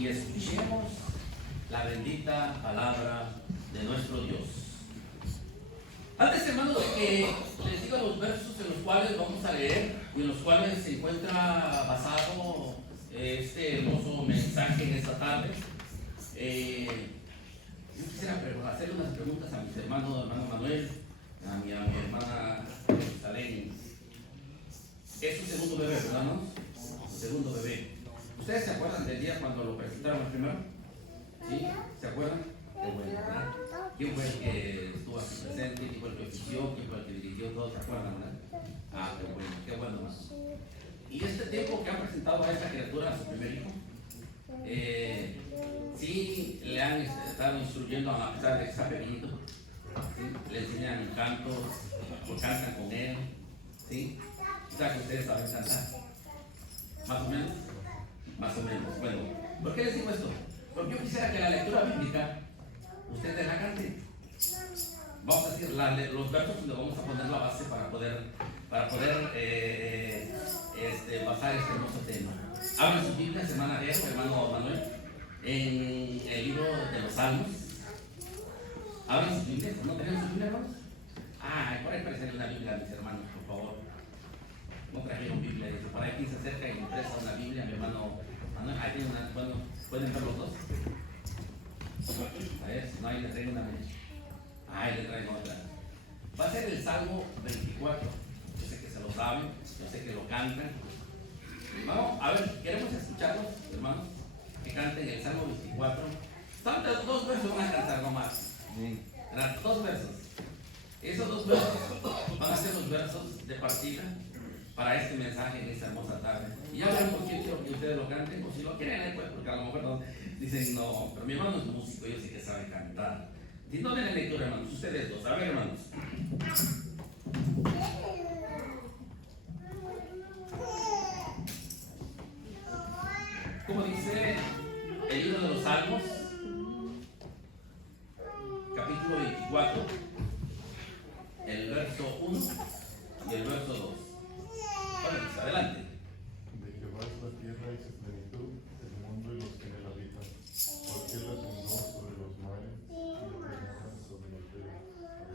y escuchemos la bendita palabra de nuestro Dios. Antes, hermanos, de que les diga los versos en los cuales vamos a leer y en los cuales se encuentra basado este hermoso mensaje en esta tarde, yo quisiera hacerle unas preguntas a mis hermanos, hermano Manuel, a mi hermana Jerusalén. Es su segundo bebé, ¿verdad, hermanos? Su segundo bebé. ¿Ustedes se acuerdan del día cuando lo presentaron el primero? ¿Sí? ¿Se acuerdan? Qué bueno, ¿verdad? ¿Quién fue el que estuvo aquí presente? ¿Quién fue el que ofició? ¿Quién fue el que dirigió? ¿Todos se acuerdan, verdad? Ah, qué bueno, hermanos. Y este tiempo que han presentado a esta criatura, a su primer hijo, sí le han estado instruyendo, a pesar de que está pequeñito, ¿sí? Le enseñan cantos, cantan con él, ¿sí? O sea que ustedes saben cantar, más o menos. Más o menos. Bueno, ¿por qué les digo esto? Porque yo quisiera que la lectura bíblica ustedes la canten. Vamos a decir los versos donde vamos a poner la base para poder basar este hermoso tema. Abran sus Biblias, hermana Vero, hermano Manuel, en el libro de los Salmos. Abran sus Biblias. ¿No tenemos sus Biblias, hermanos? Por ahí aparece una Biblia, mis hermanos, por favor. No trajeron Biblia. Por ahí quien se acerca y me presta una Biblia, mi hermano Manuel. Ahí tiene una. Bueno, ¿pueden ver los dos? A ver, si no, ahí le traigo una. Ahí le traigo otra. Va a ser el Salmo 24. Yo sé que se lo saben, yo sé que lo cantan. Vamos, a ver, queremos escucharlos, hermanos, que canten el Salmo 24. Tantos dos versos van a cantar nomás. Dos versos. Esos dos versos van a ser los versos de partida para este mensaje en esta hermosa tarde. Y ya verán por qué quiero que ustedes lo canten, o si lo quieren, pues, porque a lo mejor no, dicen no, pero mi hermano es músico, yo sé que sabe cantar. Si no den la lectura, hermanos, ustedes dos, a ver, hermanos. Como dice el libro de los Salmos, capítulo 24, el verso 1 y el verso 2. Bueno, pues adelante. De Jehová es la tierra y su plenitud, el mundo y los que en él habitan. Porque él la fundó sobre los mares y la sobre los ríos.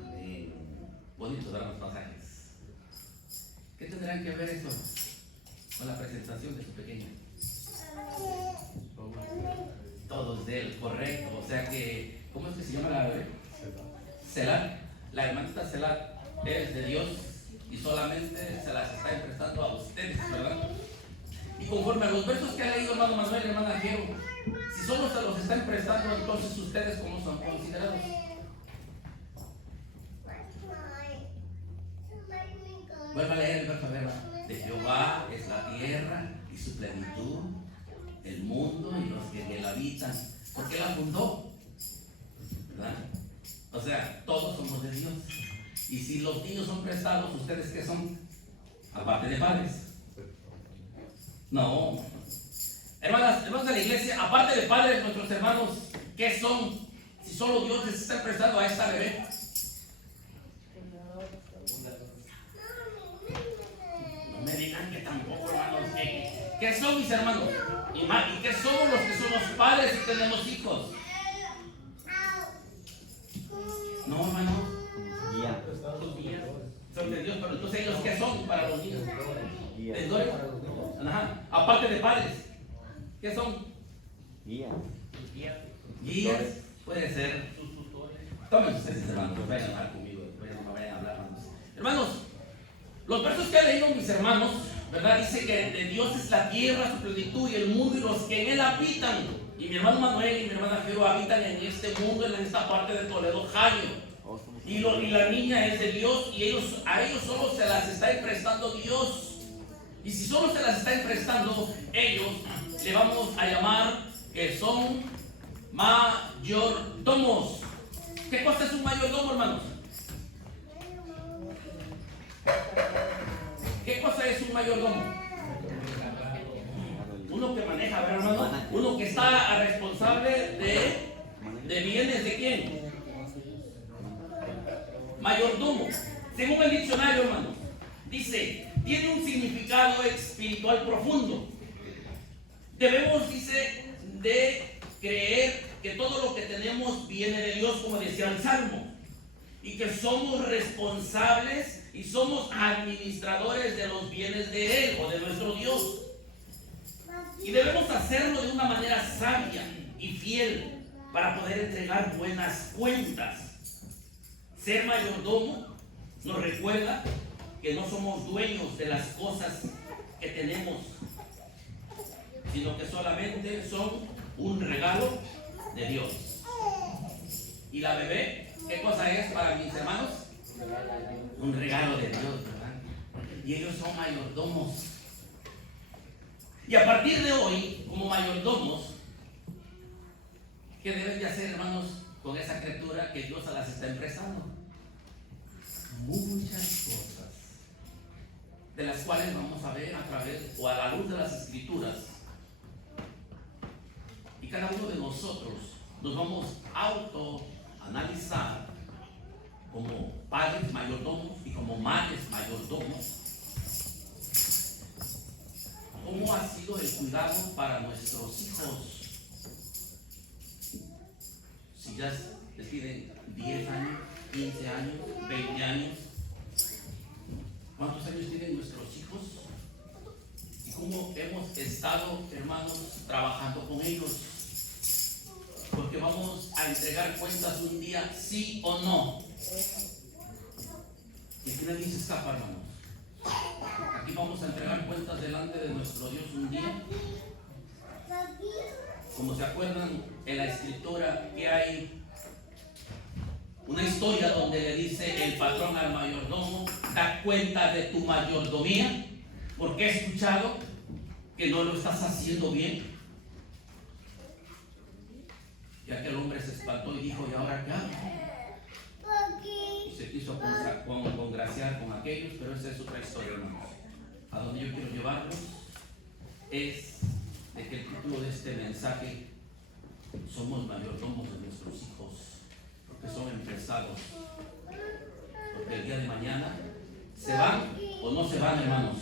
Amén. Bonito dar los pasajes. ¿Qué tendrán que ver eso con la presentación de su pequeña? Todos de él, correcto. O sea que, ¿cómo es que se llama la bebé? Selat. La hermanita Selat es de Dios y solamente se las está emprestando a ustedes, ¿verdad? Y conforme a los versos que ha leído hermano Manuel y hermana Geo, si solo se los está emprestando, entonces ustedes ¿cómo son considerados? Vuelva a leer el verso, ¿verdad? De Jehová es la tierra y su plenitud, el mundo y los que en él habitan. Porque él la fundó, ¿verdad? O sea, todos somos de Dios. Y si los niños son prestados, ¿ustedes qué son? Aparte de padres. No. Hermanos de la iglesia, aparte de padres, nuestros hermanos, ¿qué son? Si solo Dios les está prestando a esta bebé. No me digan que tampoco, hermanos. ¿Qué son mis hermanos? ¿Y qué somos los que somos padres y tenemos hijos? No, hermanos. Son de Dios, pero entonces ellos ¿qué son para los niños? ¿Vendedores? Ajá. Aparte de padres, ¿qué son? Guías. Puede ser. Tomen ustedes, hermanos, vayan a hablar conmigo, no vayan a hablar, hermanos. Hermanos, los versos que han leído mis hermanos, ¿verdad? Dice que de Dios es la tierra, su plenitud y el mundo y los que en él habitan. Y mi hermano Manuel y mi hermana Jero habitan en este mundo, en esta parte de Toledo, Jayo. Y la niña es de Dios y a ellos solo se las está emprestando Dios. Y si solo se las está emprestando ellos, le vamos a llamar que son mayordomos. ¿Qué cosa es un mayordomo, hermanos? ¿Qué cosa es un mayordomo? Uno que maneja, ¿verdad, hermano? Uno que está responsable de bienes de quién. Mayordomo. Según el diccionario, hermano, dice, tiene un significado espiritual profundo. Debemos, dice, de creer que todo lo que tenemos viene de Dios, como decía el Salmo, y que somos responsables y somos administradores de los bienes de Él o de nuestro Dios. Y debemos hacerlo de una manera sabia y fiel para poder entregar buenas cuentas. Ser mayordomo nos recuerda que no somos dueños de las cosas que tenemos, sino que solamente son un regalo de Dios. ¿Y la bebé qué cosa es para mis hermanos? Un regalo de Dios, ¿verdad? Y ellos son mayordomos. Y a partir de hoy, como mayordomos, ¿qué deben de hacer, hermanos, con esa criatura que Dios se las está emprestando? Muchas cosas, de las cuales vamos a ver a través o a la luz de las Escrituras. Y cada uno de nosotros nos vamos a autoanalizar como padres mayordomos y como madres mayordomos. ¿Cómo ha sido el cuidado para nuestros hijos? Si ya les piden 10 años, 15 años, 20 años. ¿Cuántos años tienen nuestros hijos? ¿Y cómo hemos estado, hermanos, trabajando con ellos? Porque vamos a entregar cuentas un día, sí o no. Y aquí nadie se escapa, hermanos. Aquí vamos a entregar cuentas delante de nuestro Dios un día. Como se acuerdan en la Escritura que hay una historia donde le dice el patrón al mayordomo: da cuenta de tu mayordomía, porque he escuchado que no lo estás haciendo bien. Y aquel hombre se espantó y dijo: ¿y ahora qué hago? Y se quiso congraciar con aquellos, pero esa es otra historia, hermanos. A donde yo quiero llevarlos es de que el título de este mensaje: somos mayordomos de nuestros hijos, porque son empezados, porque el día de mañana se van o no se van, hermanos,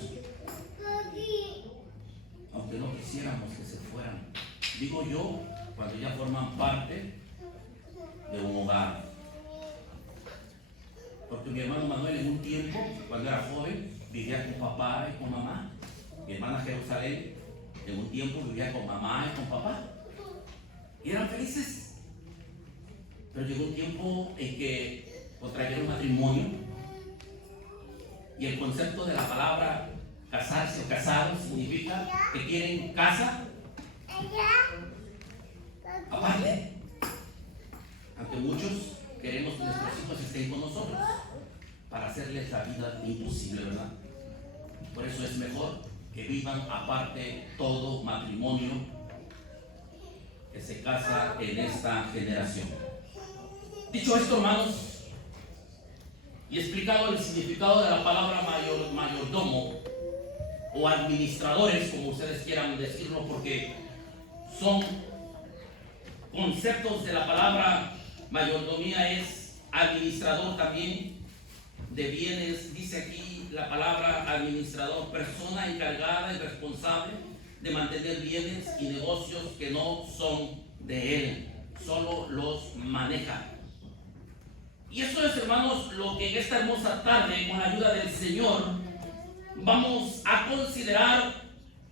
aunque no quisiéramos que se fueran. Digo yo, cuando ya forman parte de un hogar. Porque mi hermano Manuel, en un tiempo, cuando era joven, vivía con papá y con mamá. Mi hermana Jerusalén, en un tiempo, vivía con mamá y con papá. Y eran felices. Pero llegó un tiempo en que contrajeron matrimonio. Y el concepto de la palabra casarse o casados significa que quieren casa aparte. Aunque muchos queremos que nuestros hijos estén con nosotros para hacerles la vida imposible, ¿verdad? Por eso es mejor que vivan aparte todo matrimonio que se casa en esta generación. Dicho esto, hermanos, y explicado el significado de la palabra mayordomo o administradores, como ustedes quieran decirlo, porque son conceptos de la palabra mayordomía, es administrador también de bienes. Dice aquí la palabra administrador: persona encargada y responsable de mantener bienes y negocios que no son de él, solo los maneja. Y eso es, hermanos, lo que en esta hermosa tarde, con la ayuda del Señor, vamos a considerar,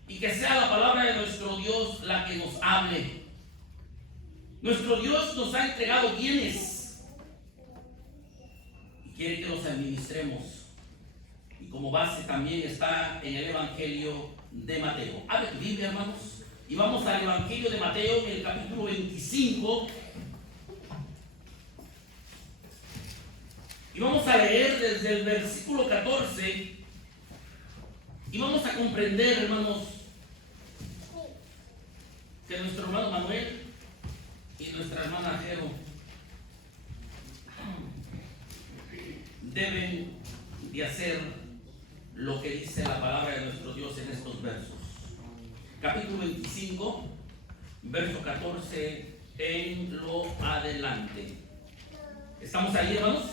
y que sea la palabra de nuestro Dios la que nos hable. Nuestro Dios nos ha entregado bienes y quiere que los administremos. Y como base también está en el Evangelio de Mateo. Abre tu Biblia, hermanos, y vamos al Evangelio de Mateo, en el capítulo 25. Y vamos a leer desde el versículo 14. Y vamos a comprender, hermanos, que nuestro hermano Manuel y nuestra hermana Jero deben de hacer lo que dice la palabra de nuestro Dios en estos versos. Capítulo 25, verso 14 en lo adelante. ¿Estamos ahí, hermanos?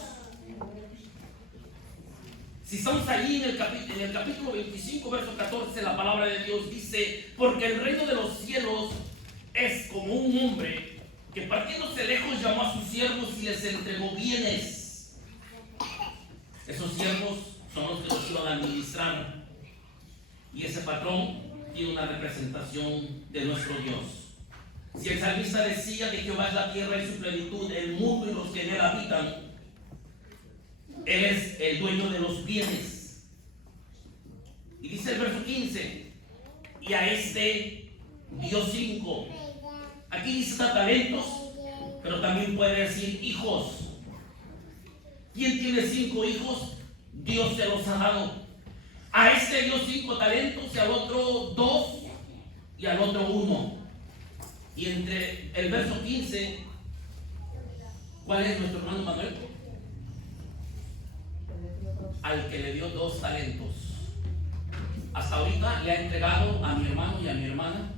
Si estamos allí en el capítulo 25, verso 14, la palabra de Dios dice: porque el reino de los cielos es como como un hombre que partiéndose lejos llamó a sus siervos y les entregó bienes. Esos siervos son los que los iban a administrar. Y ese patrón tiene una representación de nuestro Dios. Si el salmista decía que Jehová es la tierra y su plenitud, el mundo y los que en él habitan, Él es el dueño de los bienes. Y dice el verso 15, y a este dio 5. Aquí dice talentos, pero también puede decir hijos. ¿Quién tiene 5 hijos? Dios se los ha dado. A este dio 5 talentos y al otro 2 y al otro 1. Y entre el verso 15, ¿cuál es nuestro hermano Manuel? Al que le dio 2 talentos. Hasta ahorita le ha entregado a mi hermano y a mi hermana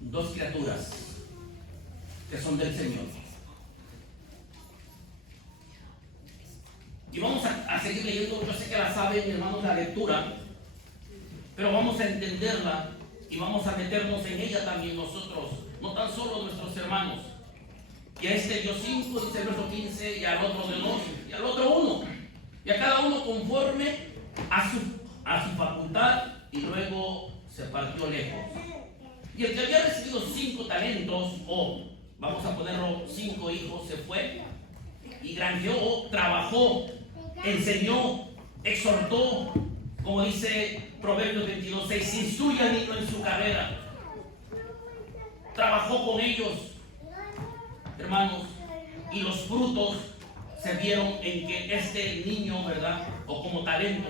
2 criaturas que son del Señor. Y vamos a seguir leyendo. Yo sé que la saben, hermanos, la lectura, pero vamos a entenderla y vamos a meternos en ella también nosotros, no tan solo nuestros hermanos. Y a este dio 5, dice el verso 15, y al otro de 2, y al otro 1. Y a cada uno conforme a su facultad, y luego se partió lejos. Y el que había recibido 5 talentos, o vamos a ponerlo 5 hijos, se fue y granjeó, trabajó, enseñó, exhortó, como dice Proverbios 22:6, instruye al niño en su carrera. Trabajó con ellos, hermanos, y los frutos se vieron en que este niño, ¿verdad? O como talento,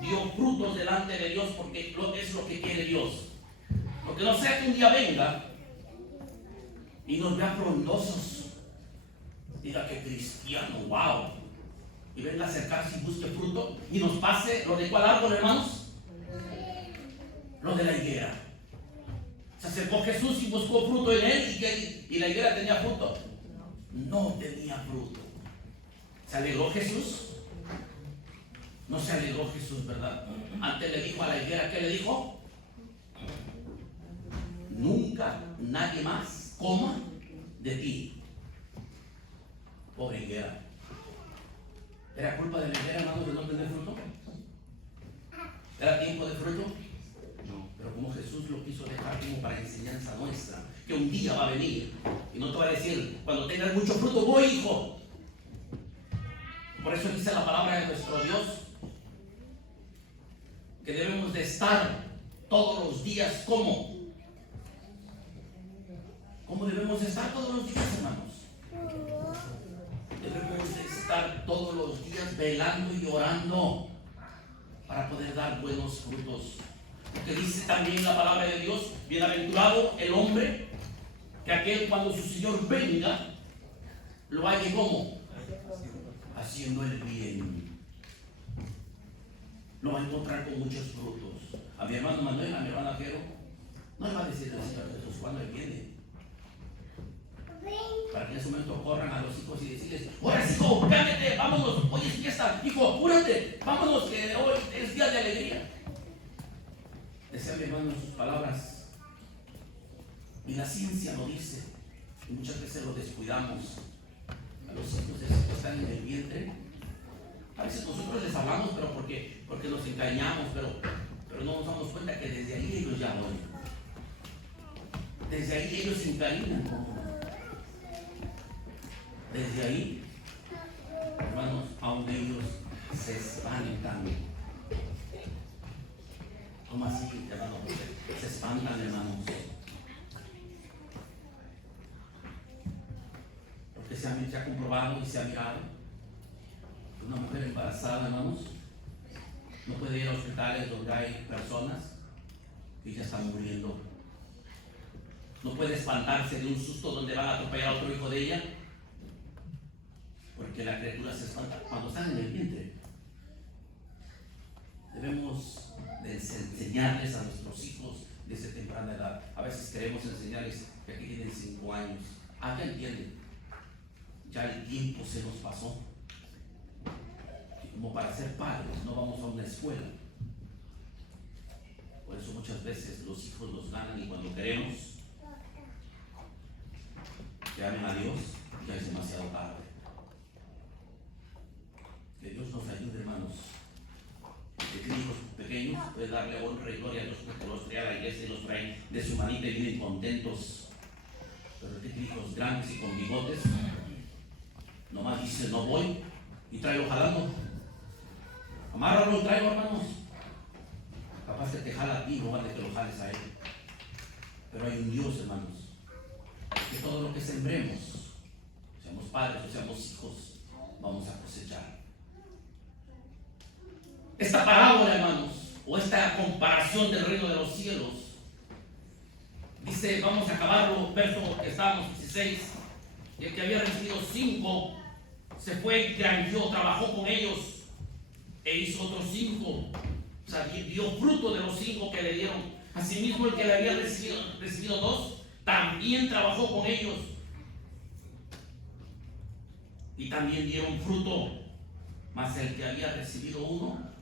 dio frutos delante de Dios, porque es lo que quiere Dios. Porque no sea que un día venga y nos vea frondosos, diga que cristiano, wow, y venga a acercarse y busque fruto y nos pase lo de cuál árbol, hermanos, lo de la higuera. Se acercó Jesús y buscó fruto en él, y la higuera tenía fruto. No tenía fruto. ¿Se alegró Jesús? No se alegró Jesús, ¿verdad? Antes le dijo a la higuera, ¿qué le dijo? Nunca nadie más coma de ti. Pobre higuera. ¿Era culpa de la higuera, hermanos, de no tener fruto? ¿Era tiempo de fruto? No. Pero como Jesús lo quiso dejar como para enseñanza nuestra, que un día va a venir y no te va a decir, cuando tengas mucho fruto, voy, hijo. Por eso dice la palabra de nuestro Dios que debemos de estar todos los días como. ¿Cómo debemos de estar todos los días, hermanos? Debemos de estar todos los días velando y orando para poder dar buenos frutos. Porque dice también la palabra de Dios, bienaventurado el hombre, que aquel cuando su Señor venga, lo halle como haciendo el bien. Lo va a encontrar con muchos frutos. A mi hermano Manuel, a mi hermana Jero, no le va a decir el Señor Jesús cuando Él viene, para que en ese momento corran a los hijos y decirles, ahora hijo, cállate, vámonos, hoy es fiesta, hijo, apúrate, vámonos, que hoy es día de alegría. Decía mi hermano en sus palabras, y la ciencia lo dice, y muchas veces lo descuidamos. A los hijos que están en el vientre, a veces nosotros les hablamos, pero porque nos encariñamos, pero no nos damos cuenta que desde ahí ellos ya van. Desde ahí ellos se encariñan con uno. Desde ahí, hermanos, aún ellos se espantan. ¿Cómo así, hermanos? Se espantan, hermanos. Porque se ha comprobado y se ha mirado que una mujer embarazada, hermanos, no puede ir a hospitales donde hay personas que ya están muriendo. No puede espantarse de un susto donde van a atropellar a otro hijo de ella, porque la criatura se espanta cuando están en el vientre. Debemos de enseñarles a nuestros hijos desde temprana edad. A veces queremos enseñarles que aquí tienen 5 años. Ya entienden. Ya el tiempo se nos pasó. Y como para ser padres no vamos a una escuela. Por eso muchas veces los hijos los ganan y cuando queremos darle honra y gloria a Dios porque los trae a la iglesia y los trae de su manita y viven contentos. Pero tiene hijos grandes y con bigotes, nomás dice no voy y tráelo jalando. Amárralo y tráelo, hermanos. Capaz que te jala a ti, no vale que lo jales a él. Pero hay un Dios, hermanos, que todo lo que sembremos, seamos padres o seamos hijos, vamos a cosechar. Esta parábola, hermanos, o esta comparación del reino de los cielos, dice, vamos a acabarlo, verso que estábamos 16, el que había recibido 5, se fue, granjeó, trabajó con ellos, e hizo otros 5, o sea, dio fruto de los 5 que le dieron. Asimismo, el que le había recibido 2, también trabajó con ellos, y también dieron fruto. Mas el que había recibido 1,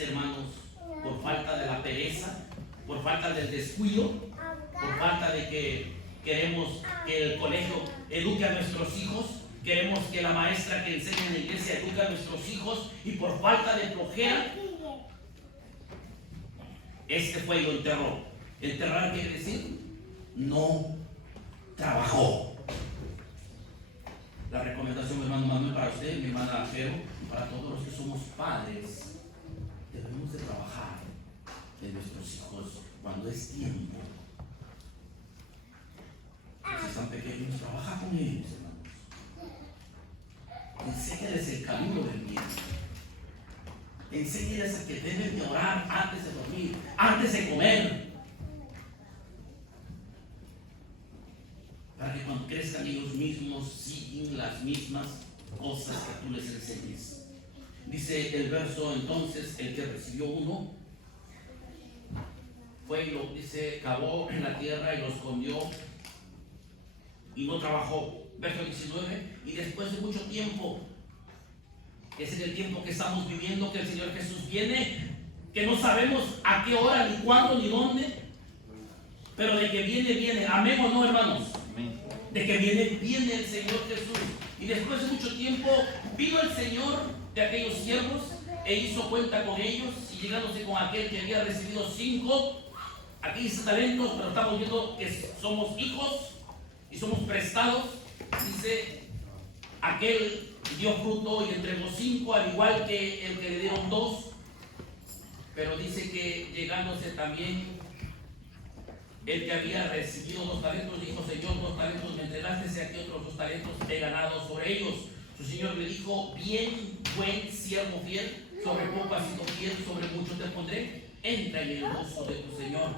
hermanos, por falta de la pereza, por falta del descuido, por falta de que queremos que el colegio eduque a nuestros hijos, queremos que la maestra que enseña en la iglesia eduque a nuestros hijos, y por falta de flojera, fue y lo enterró. Enterrar quiere decir no trabajó. La recomendación, mi hermano Manuel, para usted, mi hermana Feo, y para todos los que somos padres, debemos de trabajar en nuestros hijos cuando es tiempo. Si están pequeños, trabaja con ellos, hermanos. Enséñales el camino del bien. Enséñales a que deben de orar antes de dormir, antes de comer, para que cuando crezcan ellos mismos siguen las mismas cosas que tú les enseñes. Dice el verso entonces, el que recibió 1 fue y lo dice, cavó en la tierra y lo escondió y no trabajó. Verso 19, y después de mucho tiempo, ese es el tiempo que estamos viviendo, que el Señor Jesús viene, que no sabemos a qué hora, ni cuándo, ni dónde, pero de que viene, viene. Amén o no, hermanos. Amén. De que viene el Señor Jesús. Y después de mucho tiempo vino el Señor de aquellos siervos e hizo cuenta con ellos, y llegándose con aquel que había recibido 5, aquí dice talentos, pero estamos viendo que somos hijos y somos prestados. Dice, aquel dio fruto y entregó 5, al igual que el que le dieron 2. Pero dice que llegándose también el que había recibido 2 talentos, dijo, Señor, 2 talentos me entregaste, aquí otros 2 talentos he ganado sobre ellos. Su Señor le dijo, bien, buen siervo fiel, sobre poco has sido fiel, sobre mucho te pondré, entra en el gozo de tu Señor.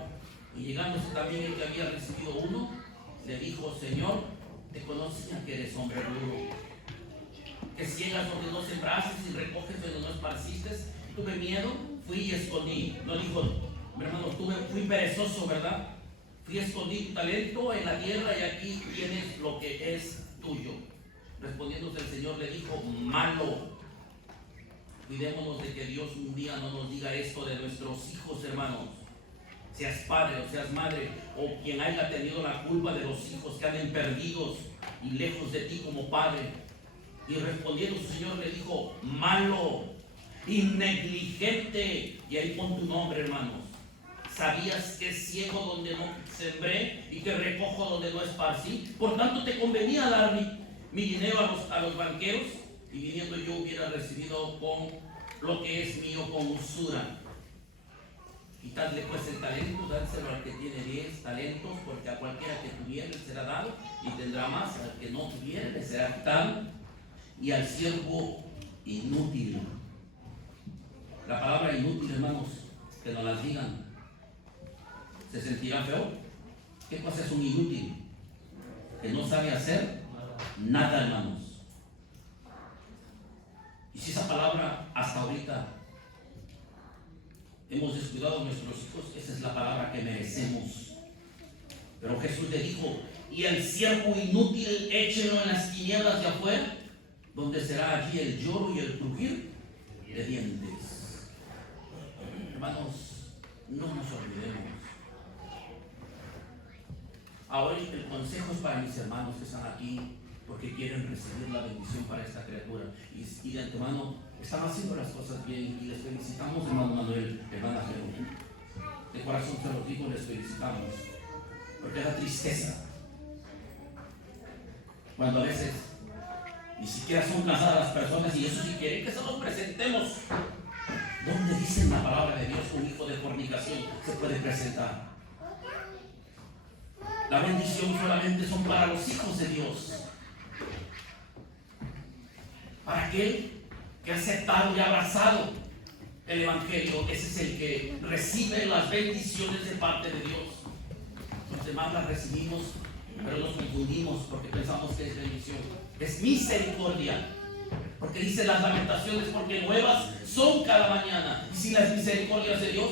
Y llegándose también el que había recibido 1, le dijo, Señor, te conocía que eres hombre duro, que ciegas donde no sembraste y recoges donde no esparciste. Tuve miedo, fui y escondí. No dijo, hermano, fui perezoso, ¿verdad? Fui y escondí tu talento en la tierra y aquí tienes lo que es tuyo. Respondiéndose el Señor le dijo, malo. Cuidémonos de que Dios un día no nos diga esto de nuestros hijos, hermanos. Seas padre o seas madre, o quien haya tenido la culpa de los hijos que anden perdidos y lejos de ti como padre. Y respondiendo su Señor le dijo, malo y negligente. Y ahí pon tu nombre, hermanos. ¿Sabías que es ciego donde no sembré y que recojo donde no esparcí? Por tanto te convenía dar mi dinero a los banqueros, y viniendo yo hubiera recibido con lo que es mío con usura. Quitadle pues el talento, dárselo al que tiene 10 talentos, porque a cualquiera que tuviera le será dado y tendrá más, al que no tuviera le será quitado. Y al siervo inútil. La palabra inútil, hermanos, que nos las digan, ¿se sentirá feo? ¿Qué cosa es un inútil? Que no sabe hacer nada, hermanos. Y si esa palabra hasta ahorita hemos descuidado a nuestros hijos, esa es la palabra que merecemos. Pero Jesús le dijo, y el siervo inútil échelo en las tinieblas de afuera, donde será allí el lloro y el crujir de dientes. Hermanos, no nos olvidemos. Ahora el consejo es para mis hermanos que están aquí, porque quieren recibir la bendición para esta criatura. Y de antemano están haciendo las cosas bien y les felicitamos, hermano Manuel, hermana Jerónimo. De corazón se los digo, les felicitamos, porque da tristeza cuando a veces ni siquiera son casadas las personas, y eso sí quieren que se los presentemos. ¿Dónde dice en la palabra de Dios que un hijo de fornicación se puede presentar? La bendición solamente son para los hijos de Dios, para aquel que ha aceptado y abrazado el Evangelio. Ese es el que recibe las bendiciones de parte de Dios. Los demás las recibimos, pero nos confundimos porque pensamos que es bendición. Es misericordia, porque dice las Lamentaciones, porque nuevas son cada mañana. Y sin las misericordias de Dios,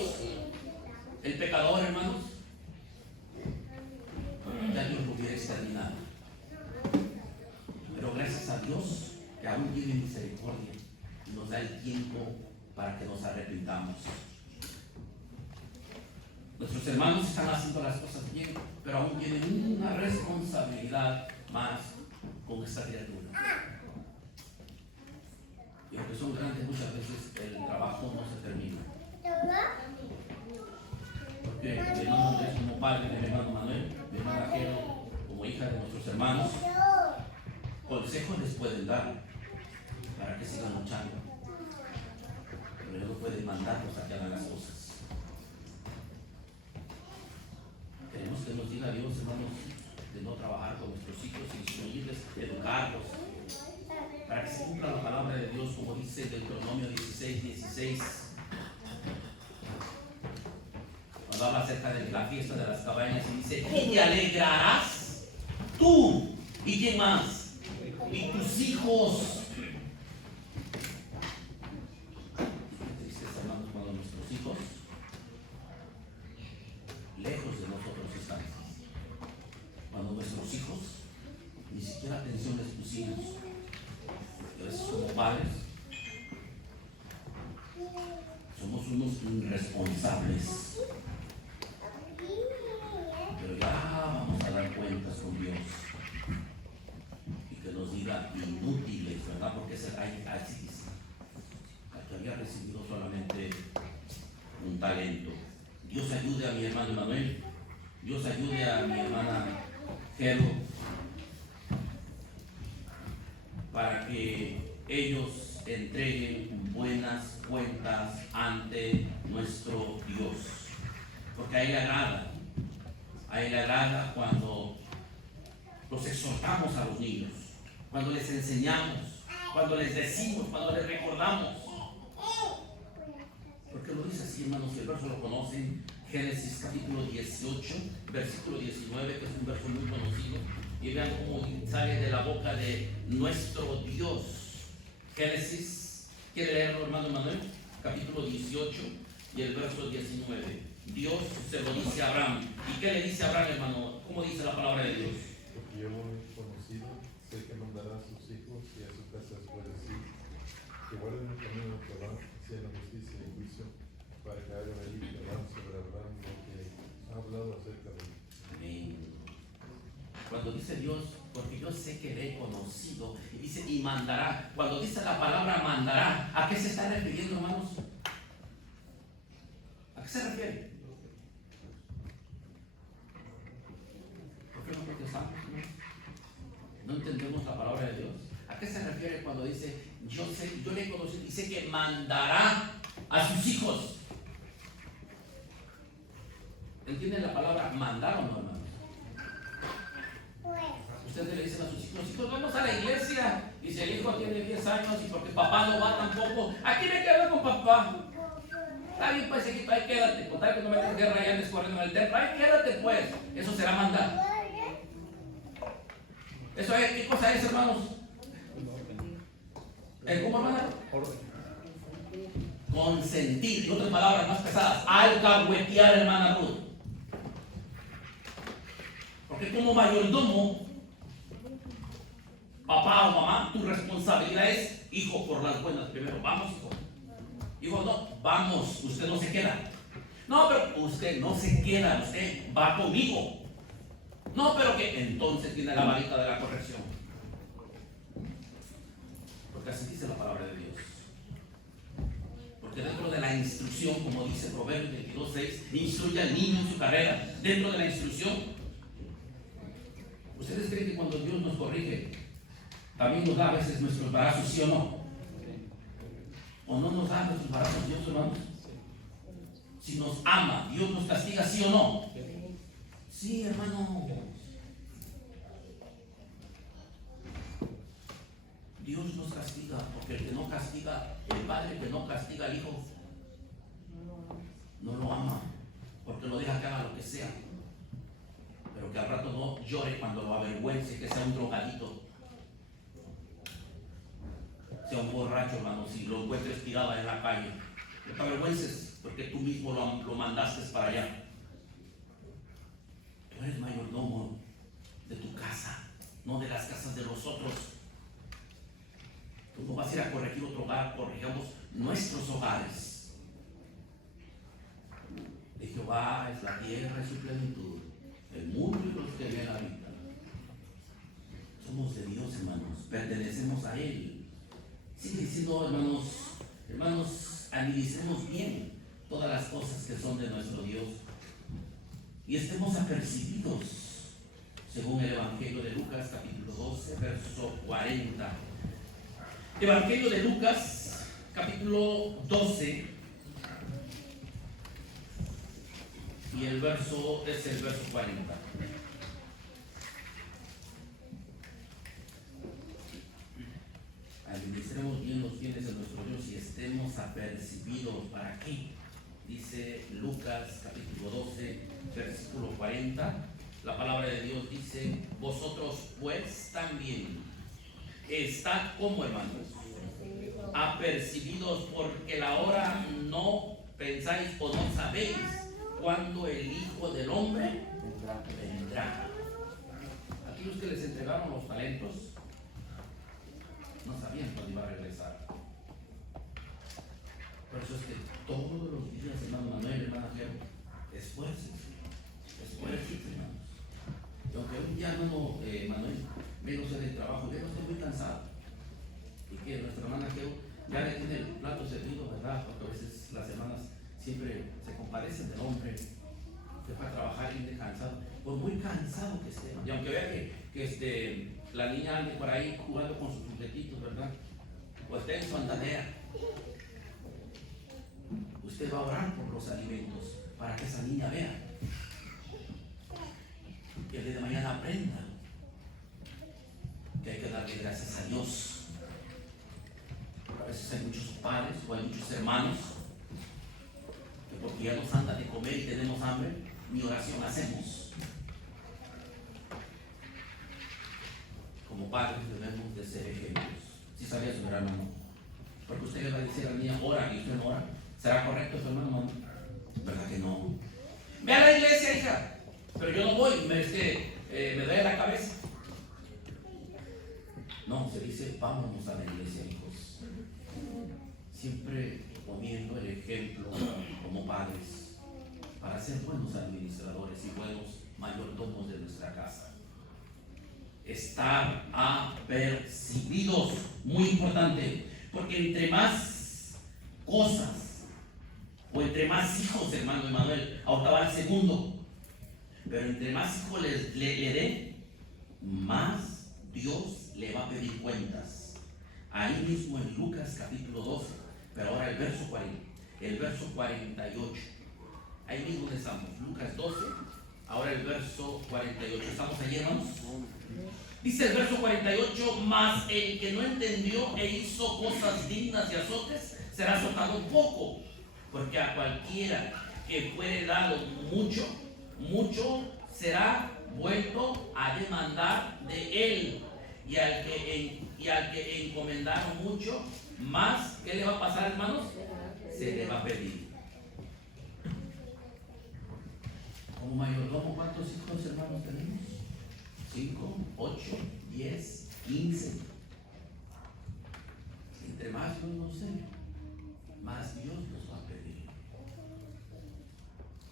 el pecador, hermanos, ya Dios lo hubiera exterminado. Pero gracias a Dios que aún tiene misericordia y nos da el tiempo para que nos arrepintamos. Nuestros hermanos están haciendo las cosas bien, pero aún tienen una responsabilidad más con esta criatura. Y aunque son grandes, muchas veces el trabajo no se termina. Porque mi hermano Andrés, como padre de mi hermano Manuel, mi hermana Jero, como hija de nuestros hermanos, consejos les pueden dar para que sigan luchando, pero ellos no pueden mandarlos a que hagan las cosas. Queremos que nos diga Dios, hermanos, de no trabajar con nuestros hijos, instruirles, educarlos, para que se cumpla la palabra de Dios, como dice Deuteronomio 16:16. Cuando habla acerca de la fiesta de las cabañas y dice: y te alegrarás tú, y quién más, y tus hijos. Qué tristeza, hermanos, cuando nuestros hijos lejos de nosotros están, cuando nuestros hijos ni siquiera atención les pusimos. Y a veces como padres somos unos irresponsables, pero ya vamos a dar cuentas con Dios y que nos diga inútiles, ¿verdad? Porque es así dice, al que había recibido solamente un talento. Dios ayude a mi hermano Manuel, Dios ayude a mi hermana Jero, para que ellos entreguen buenas cuentas ante nuestro Dios, porque a Él le agrada cuando los exhortamos a los niños, cuando les enseñamos, cuando les decimos, cuando les recordamos. Porque lo dice así, hermanos, y el verso lo conocen, Génesis capítulo 18, versículo 19, que es un verso muy conocido, y vean cómo sale de la boca de nuestro Dios. Génesis, ¿quiere leerlo, hermano Manuel? Capítulo 18 y el verso 19. Dios se lo dice a Abraham. ¿Y qué le dice a Abraham, hermano? ¿Cómo dice la palabra de Dios? Porque yo lo he conocido, sé que mandará a sus hijos y a su casa después de sí, que guarden el camino de Jehová, sea la justicia y el juicio, para que hagan allí Jehová sobre Abraham lo que ha hablado acerca de él. Amén. Cuando dice Dios, porque yo sé que le he conocido, y dice, y mandará. Cuando dice la palabra mandará, ¿a qué se está refiriendo, hermanos? ¿A qué se refiere? ¿Por qué no protestamos? ¿No entendemos la palabra de Dios? ¿A qué se refiere cuando dice, yo le he conocido, dice que mandará a sus hijos? ¿Entienden la palabra mandar o no, hermanos? Ustedes le dicen a sus hijos: hijos, vamos a la iglesia. Y si el hijo tiene 10 años y porque papá no va tampoco, aquí me quedo con papá. Está bien, pues, hijito, ahí quédate. Con tal que no metas guerra y andes corriendo en el templo, ahí quédate, pues. Eso será mandar. ¿Eso es qué cosa es, hermanos? ¿Cómo, hermano? Consentir. En otras palabras más pesadas, alcahuetear, hermana Ruth. Porque como mayordomo, papá o mamá, tu responsabilidad es: hijo, por las buenas primero, vamos, hijo. Hijo, no, vamos, usted no se queda. No, pero usted no se queda, usted va conmigo. No, pero que entonces tiene la varita de la corrección. Porque así dice la palabra de Dios. Porque dentro de la instrucción, como dice Proverbios 22:6, instruye al niño en su carrera. Dentro de la instrucción, ¿ustedes creen que cuando Dios nos corrige, también nos da a veces nuestros brazos, sí o no? ¿O no nos da nuestros brazos Dios, hermanos? Si nos ama, Dios nos castiga, sí o no. Sí, hermano. Dios nos castiga, porque el que no castiga, el padre que no castiga al hijo, no lo ama, porque lo deja que haga lo que sea. Pero que al rato no llore cuando lo avergüence, que sea un drogadito, sea un borracho, hermano, si lo encuentres tirado en la calle. No te avergüences, porque tú mismo lo mandaste para allá. Tú eres mayordomo de tu casa, no de las casas de los otros. Tú no vas a ir a corregir otro hogar, corrijamos nuestros hogares. De Jehová es la tierra y su plenitud, el mundo y los que en él habitan. Somos de Dios, hermanos, pertenecemos a Él. Sigue diciendo, hermanos, analicemos bien todas las cosas que son de nuestro Dios y estemos apercibidos, según el Evangelio de Lucas, capítulo 12, verso 40. Evangelio de Lucas, capítulo 12, y el verso es el verso 40. Administremos bien los bienes de nuestro Dios y estemos apercibidos. ¿Para qué? Dice Lucas, capítulo 12, versículo 40. La palabra de Dios dice: vosotros pues también estad como, hermanos, apercibidos, porque la hora no pensáis o no sabéis cuándo el Hijo del Hombre vendrá. Aquellos que les entregaron los talentos no sabían cuándo iba a regresar. Por eso es que todos los días, hermano Manuel, hermana Geo, esfuércense, hermanos. Y aunque un día, hermano Manuel, vengo del trabajo, yo no estoy muy cansado, y que nuestra hermana Geo ya le tiene el plato servido, ¿verdad? Porque a veces las hermanas siempre se compadecen del hombre que va a trabajar y viene cansado, por muy cansado que esté. Y aunque vea que la niña ande por ahí jugando con sus juguetitos, ¿verdad? O esté en su andadera, usted va a orar por los alimentos para que esa niña vea, que el día de mañana aprenda que hay que darle gracias a Dios. A veces hay muchos padres o hay muchos hermanos que porque ya nos anda de comer y tenemos hambre, ni oración hacemos. Como padres debemos de ser ejemplos. ¿Sí sabía su hermano? Porque usted le va a decir a la niña, ora, y usted no ora. ¿Será correcto su hermano? ¿Verdad que no? Ve a la iglesia, hija. Pero yo no voy, me duele la cabeza. No, se dice, vámonos a la iglesia, hijos. Siempre poniendo el ejemplo como padres para ser buenos administradores y buenos mayordomos de nuestra casa. Estar apercibidos, muy importante, porque entre más cosas o entre más hijos, hermano Emanuel, ahorita va el segundo, pero entre más hijos le dé, más Dios le va a pedir cuentas. Ahí mismo en Lucas capítulo 12, pero ahora el verso 48. Ahí mismo estamos, Lucas 12, ahora el verso 48. ¿Estamos allí, hermanos? Dice el verso 48: mas el que no entendió e hizo cosas dignas de azotes será azotado poco, porque a cualquiera que fuere dado mucho, mucho será vuelto a demandar de él, y al que encomendaron mucho, más, ¿qué le va a pasar, hermanos? Se le va a pedir. Como mayordomo, ¿cuántos hijos, hermanos, tenemos? 5, 8, 10, 15. Entre más, yo no sé, más Dios nos va a pedir.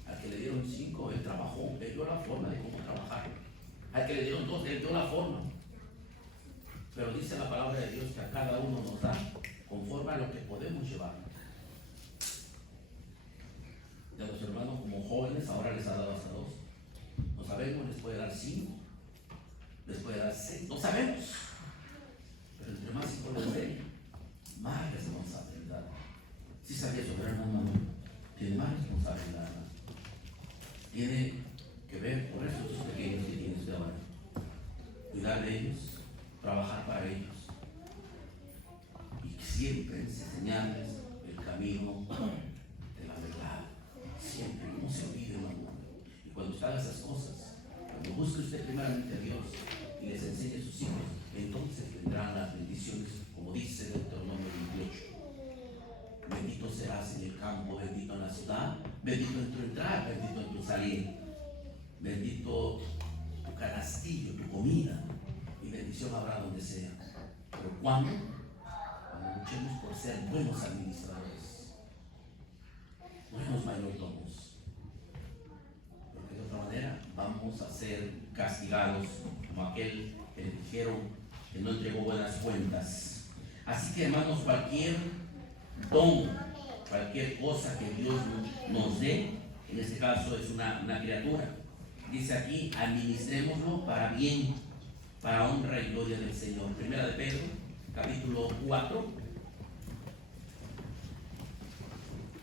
Al que le dieron 5, él trabajó, él dio la forma de cómo trabajar. Al que le dieron 2, él dio la forma. Pero dice la palabra de Dios que a cada uno nos da conforme a lo que podemos llevar. De los hermanos como jóvenes ahora les ha dado hasta 2. No sabemos, les puede dar 5, les puede dar 6, no sabemos. Pero entre más hijos les dé, más responsabilidad. Si sabía eso, hermano, tiene más responsabilidad. Tiene que ver por esos pequeños que tiene usted ahora. Cuidar de ellos, trabajar para ellos. Y siempre enseñarles el camino de la verdad. Siempre, no se olvide, hermano. Y cuando usted haga esas cosas, cuando busque usted primeramente a Dios y les enseñe a sus hijos, entonces vendrán las bendiciones, como dice Deuteronomio 28. Bendito serás en el campo, bendito en la ciudad, bendito en tu entrada, bendito en tu salir, bendito tu canastillo, tu comida, y bendición habrá donde sea. Pero cuando luchemos por ser buenos administradores, buenos mayordomos, porque de otra manera vamos a ser castigados como aquel que le dijeron que no entregó buenas cuentas. Así que, hermanos, cualquier don, cualquier cosa que Dios nos dé, en este caso es una criatura. Dice aquí, administrémoslo para bien, para honra y gloria del Señor. Primera de Pedro, capítulo 4,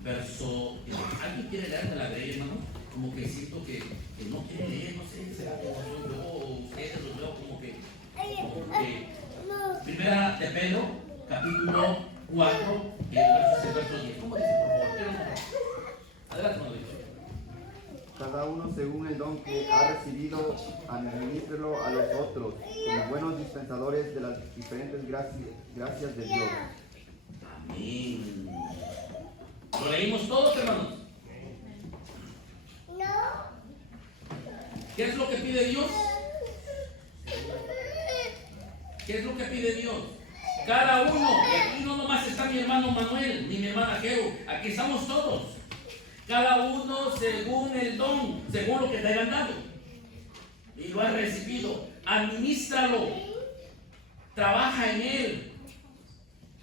verso. ¿Alguien quiere leer de la Biblia, hermano? Como que siento que no quiere leer, no sé, será que yo ustedes los veo como que Primera de Pedro, capítulo 4, verso 10. ¿Cómo dice, por favor? Adelante, hermano. Cada uno según el don que ha recibido, administrelo a los otros, como buenos dispensadores de las diferentes gracias de Dios. Amén. ¿Lo leímos todos, hermanos? ¿Qué es lo que pide Dios? ¿Qué es lo que pide Dios? Cada uno, y aquí no nomás está mi hermano Manuel, ni mi hermana Geo, aquí estamos todos. Cada uno según el don, según lo que te hayan dado. Y lo has recibido. Administralo. Trabaja en él.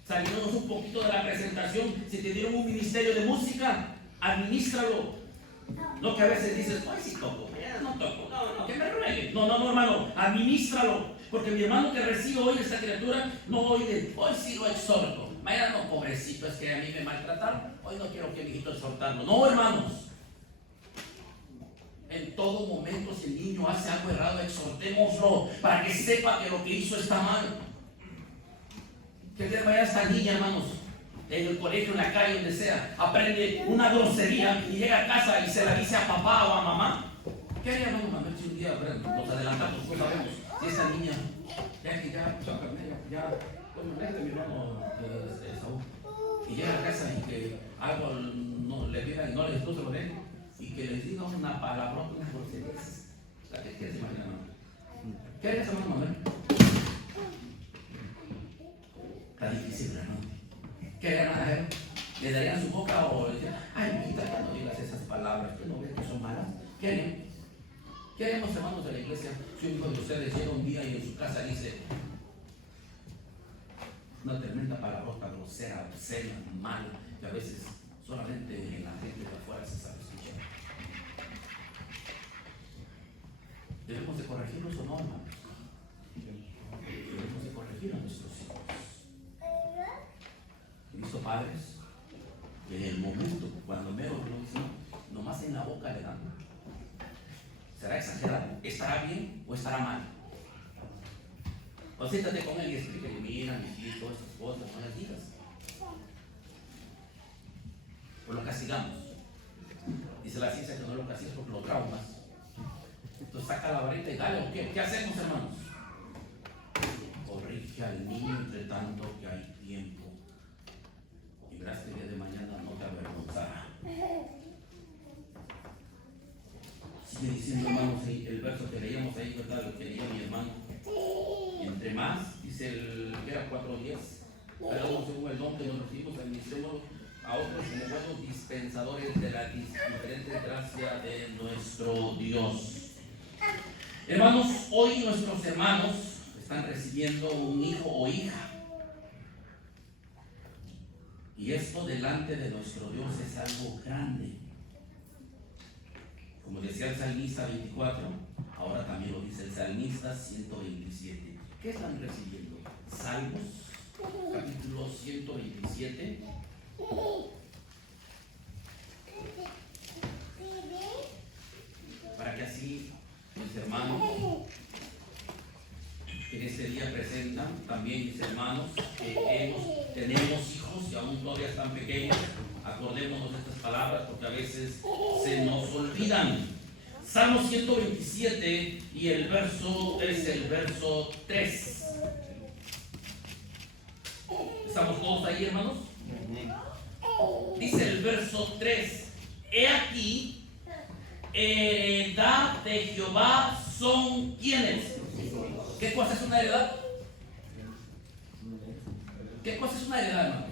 Saliéndonos un poquito de la presentación, si te dieron un ministerio de música, administralo. No que a veces dices, ay, sí toco, no toco, no, que me ruegue. No, hermano, administralo. Porque mi hermano que recibe hoy esta criatura, no hoy sí lo exhorto. Mañana no, pobrecito, es que a mí me maltrataron. Hoy no quiero que mi hijito exhortarlo. No, hermanos. En todo momento, si el niño hace algo errado, exhortémoslo para que sepa que lo que hizo está mal. Que le vaya a esta niña, hermanos, en el colegio, en la calle, donde sea, aprende una grosería y llega a casa y se la dice a papá o a mamá. ¿Qué haría, hermano Manuel, si un día nos adelantamos, no sabemos? Si esa niña, bueno, mi hermano Saúl, y llega a casa y que algo no le diga y no se lo den, y que les diga una palabra, una grosería. ¿Qué quieres imaginar, hermano? ¿Qué harías, hermano Manuel? Está difícil, hermano. ¿Qué harían? ¿Le darían su boca o le dirían, ay, mijita, ya no digas esas palabras, que no ves que son malas? ¿Qué harían? ¿Qué haremos, hermanos de la iglesia, si un hijo de ustedes llega un día y en su casa dice una tremenda palabrota grosera, obscena, mala, que a veces solamente en la gente de afuera se sabe escuchar? ¿Debemos de corregirlos o no, hermanos? Debemos de corregir a nuestros hijos. He visto padres que en el momento, cuando menos lo dicen, nomás en la boca le dan. ¿Será exagerado? ¿Estará bien o estará mal? O siéntate con él y explícale, mira, mijito, estas cosas, no las digas. O lo castigamos. Dice la ciencia que no lo castigas porque lo traumas. Entonces saca la varita y dale, ¿o qué hacemos, hermanos? Corrige al niño entre tanto que hay tiempo. Y verás que el día de mañana no te avergonzará. Sigue diciendo, hermanos, el verso que leíamos ahí, ¿verdad? Lo que leía mi hermano. Entre más, dice que era 4:10, cada uno según el don que nos recibimos, administremos a otros como buenos dispensadores de la diferente gracia de nuestro Dios. Hermanos, hoy nuestros hermanos están recibiendo un hijo o hija. Y esto delante de nuestro Dios es algo grande. Como decía el salmista 24, ahora también lo dice el salmista 127. ¿Qué están recibiendo? Salmos, capítulo 127. Para que así mis hermanos en este día presentan, también mis hermanos que tenemos hijos y aún todavía están pequeños, acordémonos de estas palabras porque a veces se nos olvidan. Salmo 127 y el verso es el verso 3. ¿Estamos todos ahí, hermanos? Dice el verso 3: He aquí, heredad de Jehová son quienes. ¿Qué cosa es una heredad? ¿Qué cosa es una heredad, hermanos?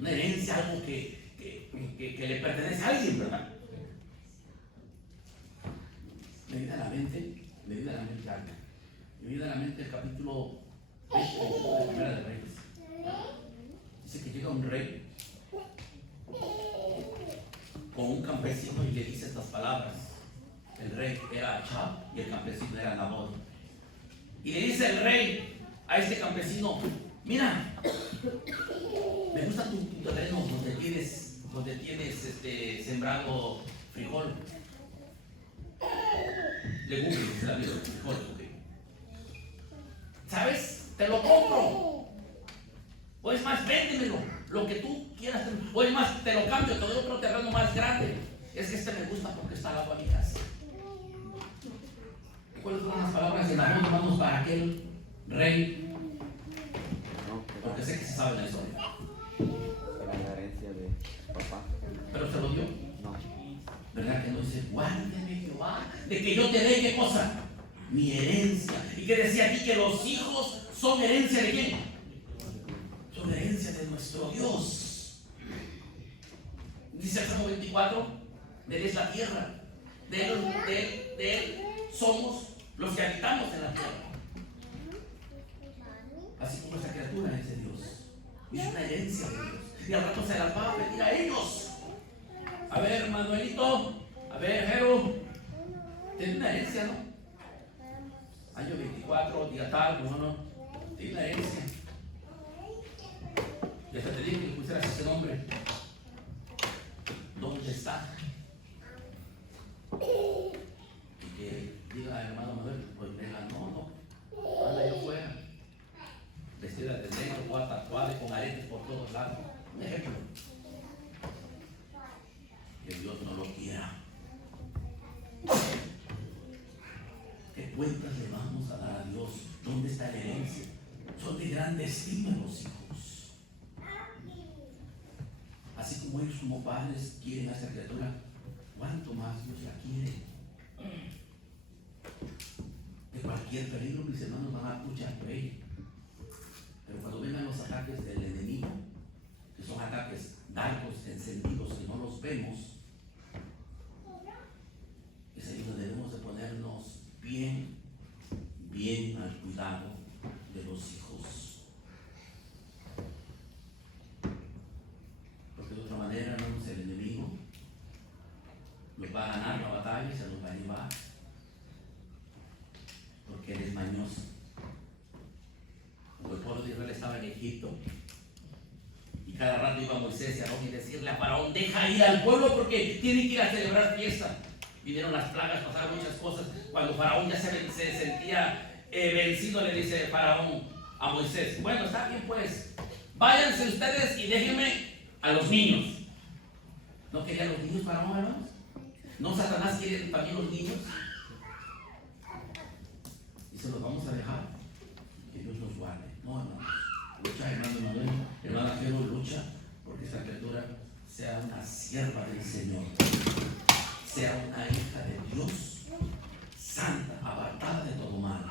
Una herencia, algo que le pertenece a alguien, ¿verdad? Me viene a la mente algo. Me viene a la mente el capítulo 20 de Primera de Reyes. Dice que llega un rey con un campesino y le dice estas palabras. El rey era Achab y el campesino era Nabot. Y le dice el rey a este campesino: mira, me gusta tu terreno donde tienes sembrado frijol, legumbres, dice la Biblia, frijol, okay. ¿Sabes? Te lo compro. O es más, véndemelo, lo que tú quieras. O es más, te lo cambio, te doy otro terreno más grande. Es que me gusta porque está al lado de mi casa. ¿Cuáles fueron las palabras de Nabot, hermanos, para aquel rey? Porque sé que se sabe la historia. Era la herencia de papá. ¿Pero se lo dio? No. ¿Verdad que no dice, guárdeme Jehová, de que yo te dé qué cosa? Mi herencia. ¿Y qué decía aquí? Que los hijos son herencia de quién? Son herencia de nuestro Dios. Dice el Salmo 24, de él es la tierra. De él somos los que habitamos en la tierra. Así como esa criatura es de Dios. Y es una herencia de Dios. Y al rato se las va a pedir a ellos. A ver, Manuelito. A ver, Jero. Tiene una herencia, ¿no? Año 24, día tal, no. Tiene una herencia. Y hasta te dije que le pusieras ese nombre. ¿Dónde está? Y que diga, hermano Manuel, pues venga, no. Anda allá afuera. Vestida de negro, toda tatuada y con aretes por todos lados. Un ejemplo. Que Dios no lo quiera. ¿Qué cuentas le vamos a dar a Dios? ¿Dónde está la herencia? Son de grande estima los hijos. Así como ellos como padres quieren a esta criatura, ¿cuánto más Dios la quiere? De cualquier peligro, mis hermanos van a luchar por ella. Pero cuando vengan los ataques del enemigo, que son ataques dardos, encendidos, que no los vemos, es ahí donde debemos de ponernos bien al cuidado de los hijos. Porque de otra manera, hermanos, el enemigo nos va a ganar la batalla y se nos va a llevar. Porque él es mañoso. Cuando el pueblo de Israel estaba en Egipto y cada rato iba Moisés y Aarón y decirle a Faraón: deja ir al pueblo porque tienen que ir a celebrar fiesta. Vinieron las plagas, pasaron muchas cosas. Cuando Faraón ya se sentía vencido, le dice Faraón a Moisés: bueno, está bien pues, váyanse ustedes y déjenme a los niños. ¿No querían los niños Faraón, hermanos? ¿No Satanás quiere también los niños? Y se los vamos a dejar. Que Dios los guarde. No, hermanos. Lucha, hermano Manuel, hermana Jero, lucha porque esta criatura sea una sierva del Señor, sea una hija de Dios, santa, apartada de todo mal.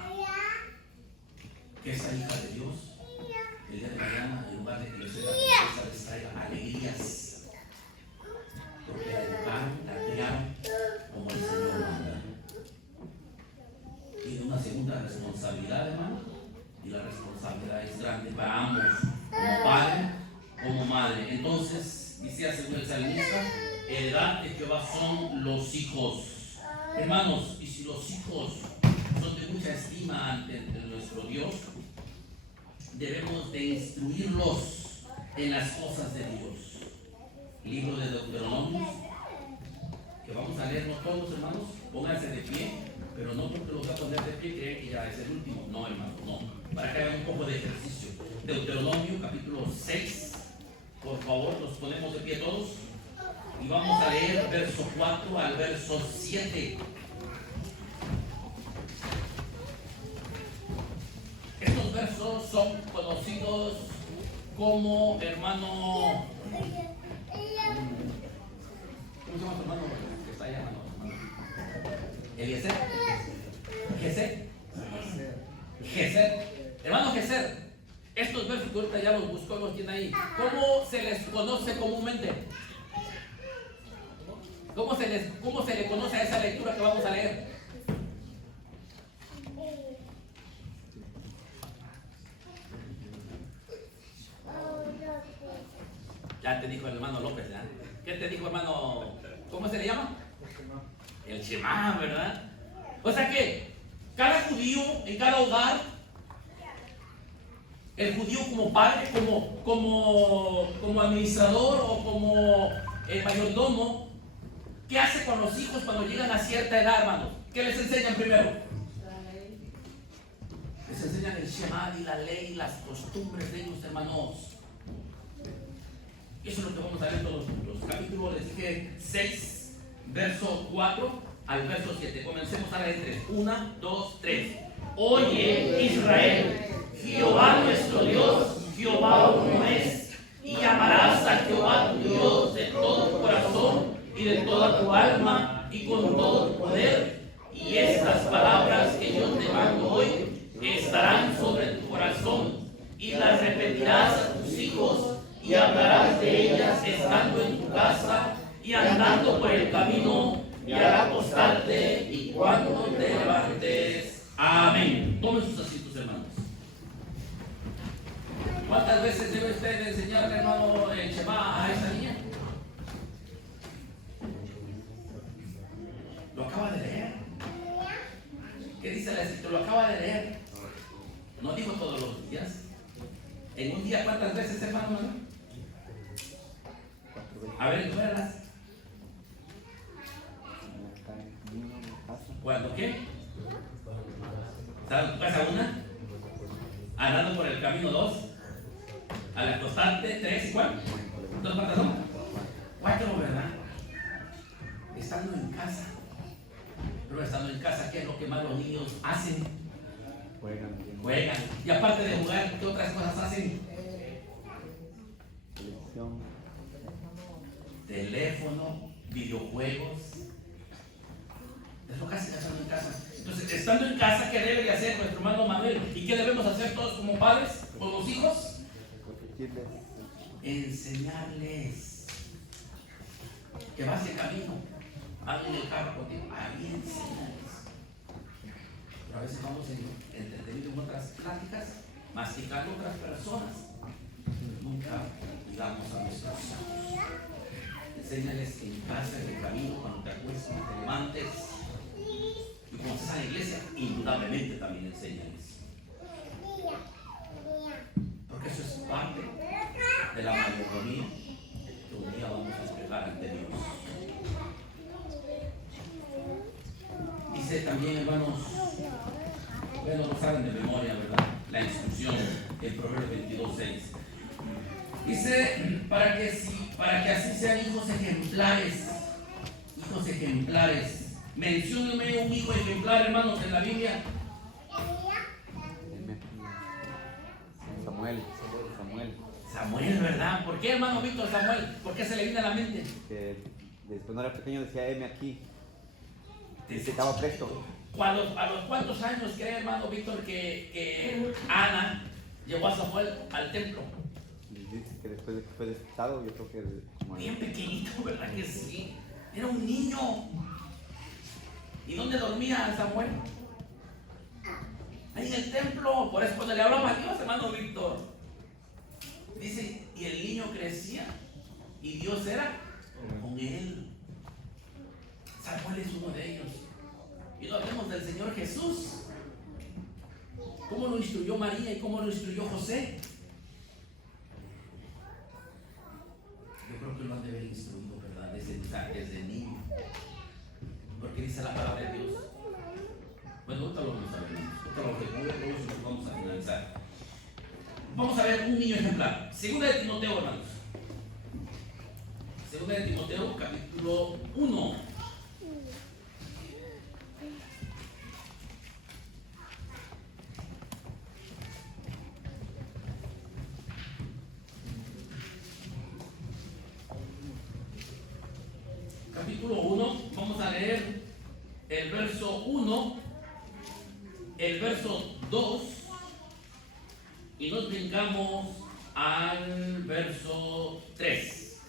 Que esa hija de Dios, el día de mañana, en lugar de que yo sea la princesa, les traiga alegrías, porque la educaron, la criaron como el Señor manda. Y una segunda responsabilidad, hermano, y la responsabilidad es grande para ambos, como padre, como madre. Entonces, dice según el salmista, heredad de Jehová son los hijos. Hermanos, y si los hijos son de mucha estima ante nuestro Dios, debemos de instruirlos en las cosas de Dios. Libro de Deuteronomio, que vamos a leernos todos, hermanos. Pónganse de pie, pero no porque los va a poner de pie creen que ya es el último. No, hermano, no. Para que hagan un poco de ejercicio. Deuteronomio capítulo 6. Por favor, nos ponemos de pie todos. Y vamos a leer verso 4 al verso 7. Estos versos son conocidos como, hermano, ¿cómo se llama tu hermano? Que está allá, hermano. Eliezer. Geser. Hermano Geser. Estos versos que ahorita ya los buscó, los tiene ahí. ¿Cómo se les conoce comúnmente? ¿Cómo se le conoce a esa lectura que vamos a leer? Ya te dijo el hermano López, ¿verdad? ¿Qué te dijo, hermano? ¿Cómo se le llama? El Shema, ¿verdad? O sea que cada judío en cada hogar, el judío como padre, como administrador o como mayordomo, ¿qué hace con los hijos cuando llegan a cierta edad, hermano? ¿Qué les enseñan primero? Les enseñan el Shema y la ley, las costumbres de ellos, hermanos. Eso es lo que vamos a ver todos juntos. Capítulo, les dije, 6, verso 4 al verso 7. Comencemos a leer 3. 1, 2, 3. Oye, Israel, Jehová nuestro Dios, Jehová uno es, y amarás a Jehová tu Dios de todo tu corazón y de toda tu alma y con todo tu poder. Y estas palabras que yo te mando hoy estarán sobre tu corazón, y las repetirás a tus hijos, y hablarás de ellas estando en tu casa y andando por el camino, y al acostarte y cuando te levantes. Amén. Tomen sus asientos, hermanos. ¿Cuántas veces debe usted enseñarle, hermano, el Shema a esa niña? Lo acaba de leer. ¿Qué dice la escritura? Lo acaba de leer. No digo todos los días. En un día, ¿cuántas veces, hermano? A ver, ¿recuerdas? ¿Cuándo qué? ¿Estás en tu casa 1? Andando por el camino 2. Al acostarte 3 y 4. ¿2 cuántas son? 4, ¿verdad? Estando en casa. Pero estando en casa, ¿qué es lo que más los niños hacen? Juegan. Y aparte de jugar, ¿qué otras cosas hacen? Teléfono, videojuegos. Es lo que hacen estando en casa. Entonces, estando en casa, ¿qué debe de hacer nuestro hermano Manuel? ¿Y qué debemos hacer todos como padres, con los hijos? Enseñarles. Que vas de camino, anden el carro contigo, ahí enseñarles. Pero a veces vamos entretenidos en otras pláticas, masticando otras personas. Nunca digamos a nuestros hijos. Enséñales en casa, en el camino, cuando te acuestas, cuando te levantes. Y cuando estás en la iglesia, indudablemente también enséñales. Porque eso es parte de la mayordomía que un día vamos a entregar ante Dios. Dice también, hermanos, bueno, lo saben de memoria, ¿verdad? La instrucción, el Proverbio 22:6. Dice, para que así sean hijos ejemplares. Hijos ejemplares. Menciónenme un hijo ejemplar, hermanos, en la Biblia. Samuel, ¿verdad? ¿Por qué, hermano Víctor, Samuel? ¿Por qué se le viene a la mente? Que después no era pequeño, decía M aquí. Estaba presto. ¿A los cuántos años cree, hermano Víctor, que Ana llevó a Samuel al templo? Dice que después de que fue despistado, yo creo que... Bien pequeñito, ¿verdad que sí? Era un niño. ¿Y dónde dormía Samuel? en el templo. Por eso cuando le hablaba a Dios, hermano Víctor, dice, y el niño crecía y Dios era con él. Samuel es uno de ellos. Y no hablemos del Señor Jesús. ¿Cómo lo instruyó María y cómo lo instruyó José? Yo creo que lo han de haber instruido, ¿verdad? Desde niño. Porque dice la palabra de Dios. Bueno, ahorita lo vamos a ver. Ahorita lo vamos a finalizar. Vamos a ver un niño ejemplar. Segunda de Timoteo, hermanos. Segunda de Timoteo, capítulo 1. Capítulo 1, vamos a leer el verso 1, el verso 2 y nos brincamos al verso 3.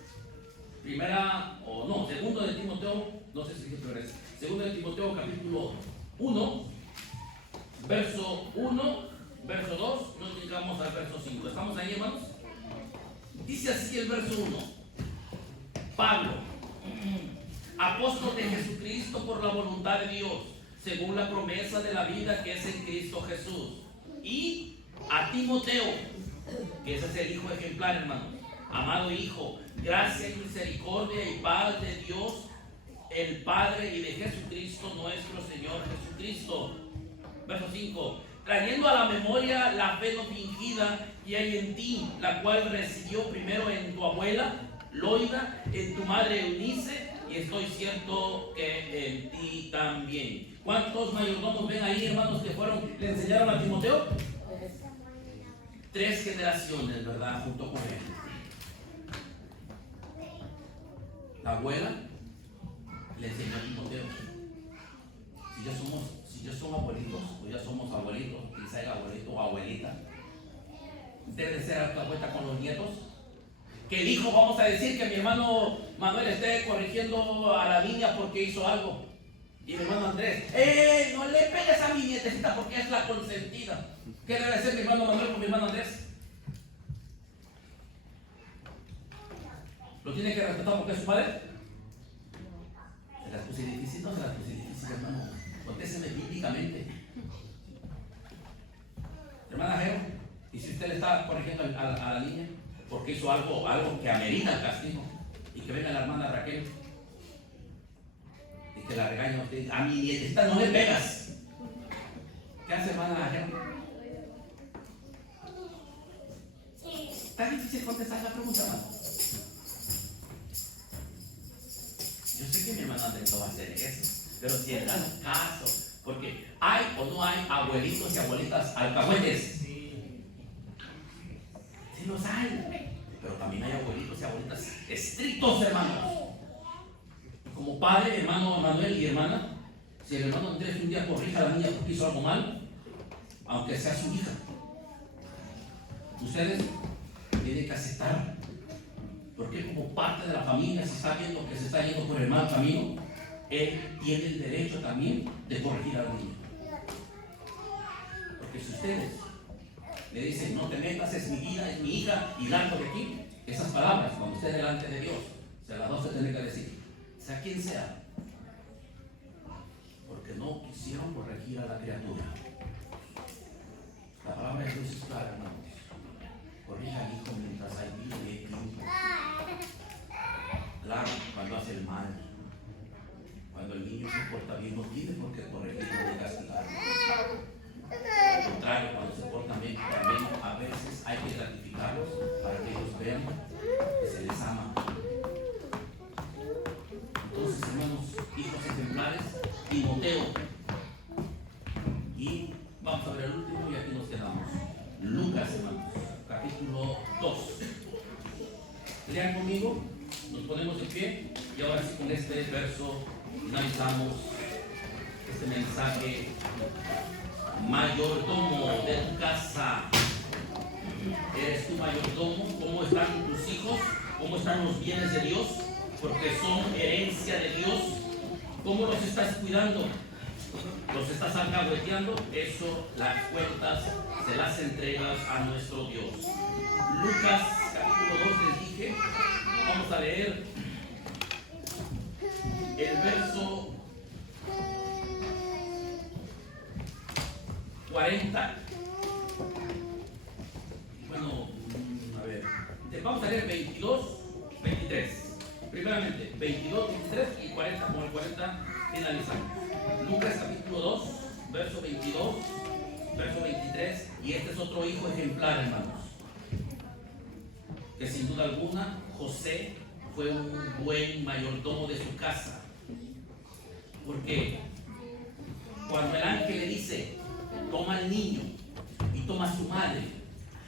Segundo de Timoteo, no sé si es segundo de Timoteo capítulo 1, verso 1, verso 2, nos brincamos al verso 5. ¿Estamos ahí, hermanos? Dice así el verso 1. Pablo, apóstol de Jesucristo por la voluntad de Dios, según la promesa de la vida que es en Cristo Jesús. Y a Timoteo, que ese es el hijo ejemplar, hermano. Amado hijo, gracia y misericordia y paz de Dios, el Padre, y de Jesucristo nuestro Señor Jesucristo. Verso 5. Trayendo a la memoria la fe no fingida que hay en ti, la cual recibió primero en tu abuela Loida, en tu madre Eunice, y estoy cierto que en ti también. ¿Cuántos mayordomos ven ahí, hermanos, que le enseñaron a Timoteo? 3 generaciones, ¿verdad? Junto con él. La abuela le enseñó a Timoteo. Si ya somos abuelitos, o ya somos abuelitos, quizá el abuelito o abuelita, debe ser alcahueta con los nietos. Que el hijo, vamos a decir que mi hermano Manuel esté corrigiendo a la niña porque hizo algo. Y mi hermano Andrés, no le pegues a mi nietecita porque es la consentida. ¿Qué debe hacer mi hermano Manuel con mi hermano Andrés? ¿Lo tiene que respetar porque es su padre? ¿Se las puse difícil? No se las puse difícil, hermano. Contésteme bíblicamente. Hermana Jero, ¿y si usted le está corrigiendo a la niña porque hizo algo que amerita el castigo, y que venga la hermana Raquel y que la regañe a usted? A mi nietecita no le pegas. ¿Qué hace, hermana Jero? Está difícil contestar la pregunta, hermano. Yo sé que mi hermano Andrés no va a hacer eso, pero si en dado caso, porque hay o no hay abuelitos y abuelitas alcahuetes. Sí los hay, pero también hay abuelitos y abuelitas estrictos, hermanos. Como padre, hermano Manuel y hermana, si el hermano Andrés un día corrija a la niña porque hizo algo mal, aunque sea su hija, ustedes tienen que aceptar, porque como parte de la familia, si está viendo que se está yendo por el mal camino, él tiene el derecho también de corregir a la niña. Porque si ustedes le dicen, no te metas, es mi vida, es mi hija, y largo de aquí, esas palabras, cuando esté delante de Dios, se las dos se tienen que decir, sea quien sea, porque no quisieron corregir a la criatura. La palabra de Dios es clara, hermanos. Corrija al hijo mientras hay vida y hay tiempo. Claro, cuando hace el mal, cuando el niño se porta bien, no tiene por qué corregirlo ni castigarlo. Al contrario, cuando se portan bien, también a veces hay que gratificarlos para que ellos vean que se les ama. Entonces, hermanos, hijos ejemplares, Timoteo. Y vamos a ver el último y aquí nos quedamos. Lucas, hermanos, capítulo 2. Lean conmigo, nos ponemos de pie y ahora sí con este verso finalizamos este mensaje. Mayordomo de tu casa. ¿Eres tu mayordomo? ¿Cómo están tus hijos? ¿Cómo están los bienes de Dios? Porque son herencia de Dios. ¿Cómo los estás cuidando? los estás alcahueteando, eso, las cuentas se las entregas a nuestro Dios. Lucas capítulo 2 les dije, vamos a leer el verso 40. Bueno, a ver, vamos a leer 22, 23. Primeramente, 22, 23 y 40, como el 40 finalizamos. Lucas capítulo 2, verso 22, verso 23, y este es otro hijo ejemplar, hermanos. Que sin duda alguna, José fue un buen mayordomo de su casa. Porque cuando el ángel le dice, toma al niño y toma a su madre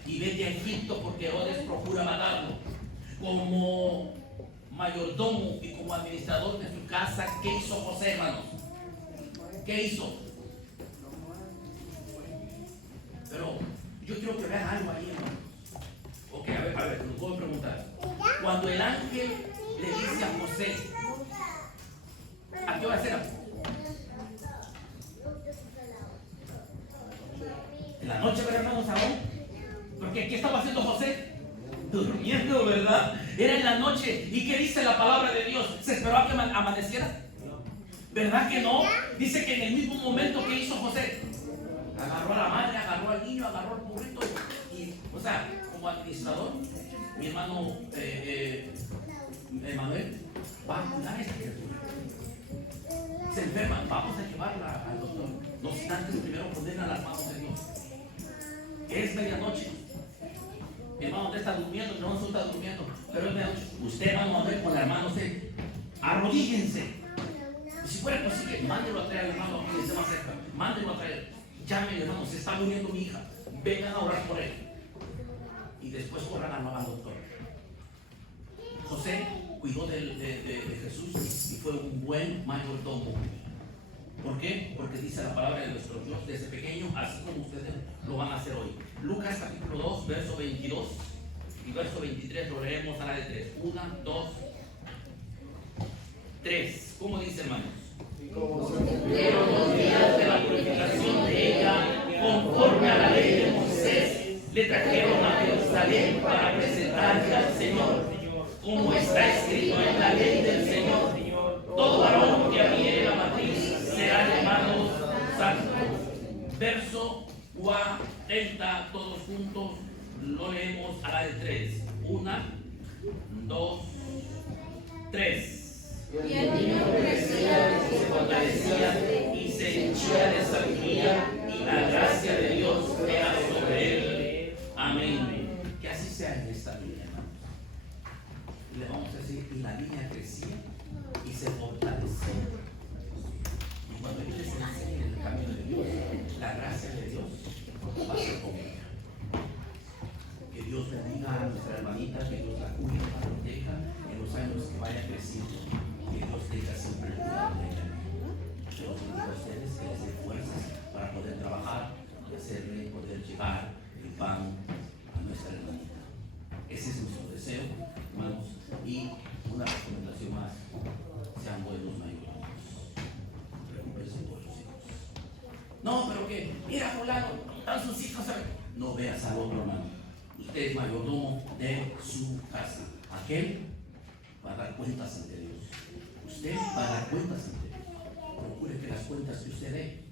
y vete a Egipto porque Herodes procura matarlo, como mayordomo y como administrador de su casa, ¿qué hizo José, hermanos? ¿Qué hizo? Pero yo quiero que vean algo ahí, hermanos. Ok, a ver, lo puedo preguntar. Cuando el ángel le dice a José, ¿a qué hora será? En la noche, ¿verdad, hermanos, aún? Porque ¿qué estaba haciendo José? Durmiendo, ¿verdad? Era en la noche. ¿Y qué dice la palabra de Dios? ¿Se esperó a que amaneciera? ¿Verdad que no? Dice que en el mismo momento que hizo José, agarró a la madre, agarró al niño, agarró al burrito y, o sea, como administrador, mi hermano Emanuel va a cuidar a esta criatura. Se enferma, vamos a llevarla al doctor. No sin antes primero ponerla a las manos de Dios. Es medianoche. Mi hermano usted está durmiendo, mi hermano está durmiendo, pero es medianoche. Usted, hermano, a ver con la hermana, usted, arrodíguense. Y si fuera posible, mándelo a traer al hermano que esté más cerca. Mándelo a traer. Llámenle, hermano, se está muriendo mi hija. Vengan a orar por él. Y después corran al doctor. José cuidó de Jesús y fue un buen mayordomo. ¿Por qué? Porque dice la palabra de nuestro Dios desde pequeño, así como ustedes lo van a hacer hoy. Lucas capítulo 2, verso 22 y verso 23, lo leemos a la de 3. 1, 2, 3. ¿Cómo dice, hermanos? Pero los días de la purificación de ella, conforme a la ley de Moisés, le trajeron a Jerusalén para presentarle al Señor, como está escrito en la ley del Señor. Todo varón que abriere la matriz será llamado santo. Verso 40, todos juntos, lo leemos a la de 3. 1, 2, 3. Y el niño crecía, se fortalecía y se henchía de sabiduría, y la gracia de Dios era sobre él. Amén. Que así sea en esta vida, hermanos. Le vamos a decir, y la niña crecía y se fortalecía. Y cuando ellos les enseñen el camino de Dios, la gracia de Dios va a ser con ella. Que Dios bendiga a nuestra hermanita, que Dios la cuide, la proteja en los años que vaya creciendo. Que Dios tenga siempre el cuidado de ella. Dios bendiga a ustedes, que les dé fuerzas para poder trabajar y hacerle poder llevar el pan a nuestra hermanita. Ese es nuestro deseo, hermanos. Y una recomendación más: sean buenos mayordomos. Preocúpense por sus hijos. No, pero que, mira, fulano, están sus hijos. No veas al otro, hermano. Usted es mayordomo de su casa. Aquel va a dar cuentas ante Dios. Usted va a dar cuentas ante Dios. Procure que las cuentas que usted dé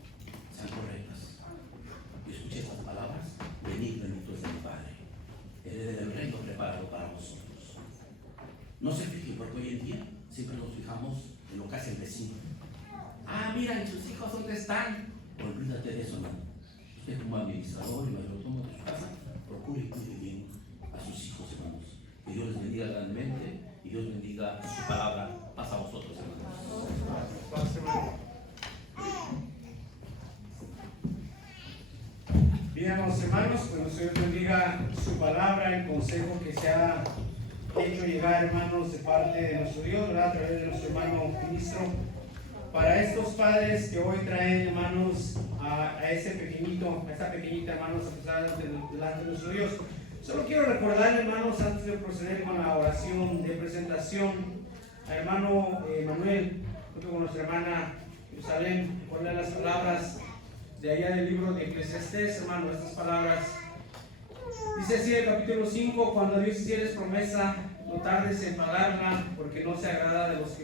sean correctas. Y escuche estas palabras: venid, benditos de mi Padre, hereden el reino preparado para vosotros. No se fijen, porque hoy en día siempre nos fijamos en lo que hace el vecino. Ah, mira, ¿y sus hijos dónde están? Olvídate de eso, hermano. Usted, como administrador y mayordomo de su casa, procure y cuide bien a sus hijos, hermanos. Que Dios les bendiga grandemente y Dios bendiga su palabra. Pasa a vosotros, hermanos. Bien, amados hermanos, pues Dios bendiga su palabra, el consejo que se ha hecho llegar, hermanos, de parte de nuestro Dios, ¿verdad? A través de nuestro hermano ministro, para estos padres que hoy traen, hermanos, a ese pequeñito, a esta pequeñita, hermanos, a pesar delante de nuestro Dios. Solo quiero recordar, hermanos, antes de proceder con la oración de presentación, al hermano Manuel, junto con nuestra hermana Jerusalén. Recuerda las palabras de allá del libro de Eclesiastés, hermano, estas palabras. Dice así el capítulo 5, cuando Dios hicieres promesa, no tardes en pagarla, porque no se agrada de los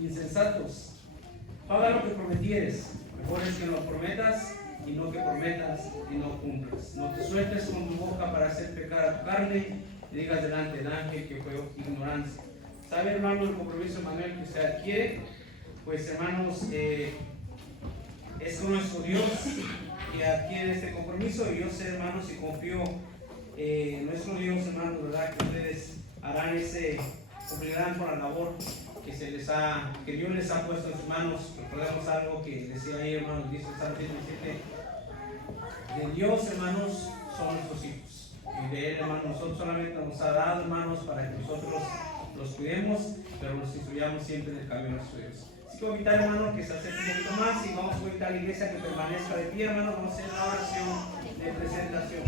insensatos. Paga lo que prometieres, mejor es que no prometas y no que prometas y no cumplas. No te sueltes con tu boca para hacer pecar a tu carne y digas delante del ángel que fue ignorancia. ¿Sabe, hermano, el compromiso, Manuel, que usted adquiere? Pues, hermanos, es con nuestro Dios que adquiere este compromiso, y yo sé, hermanos, y confío en nuestro Dios, hermanos, ¿verdad? Que ustedes harán cumplirán con la labor que Dios les ha puesto en sus manos. Recordemos algo que decía ahí, hermanos, dice el Salmo 107, de Dios, hermanos, son nuestros hijos, y de Él, hermanos, nosotros solamente nos ha dado, hermanos, para que nosotros los cuidemos, pero los instruyamos siempre en el camino de nuestro Dios. Así que voy a invitar, hermano, que se acerque un poquito más, y vamos a invitar a la iglesia que permanezca de pie, hermano. Vamos a hacer la oración de presentación.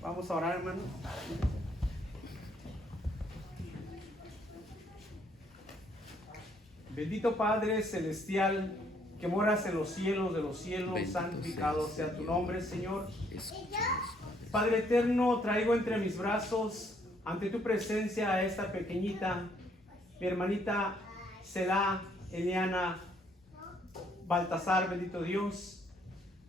Vamos a orar, hermano. Bendito Padre Celestial, que moras en los cielos de los cielos, Bendito santificado seas, sea tu nombre, Señor. Escúchanos. Padre eterno, traigo entre mis brazos, ante tu presencia, a esta pequeñita, mi hermanita Selah Eliana Baltasar, bendito Dios,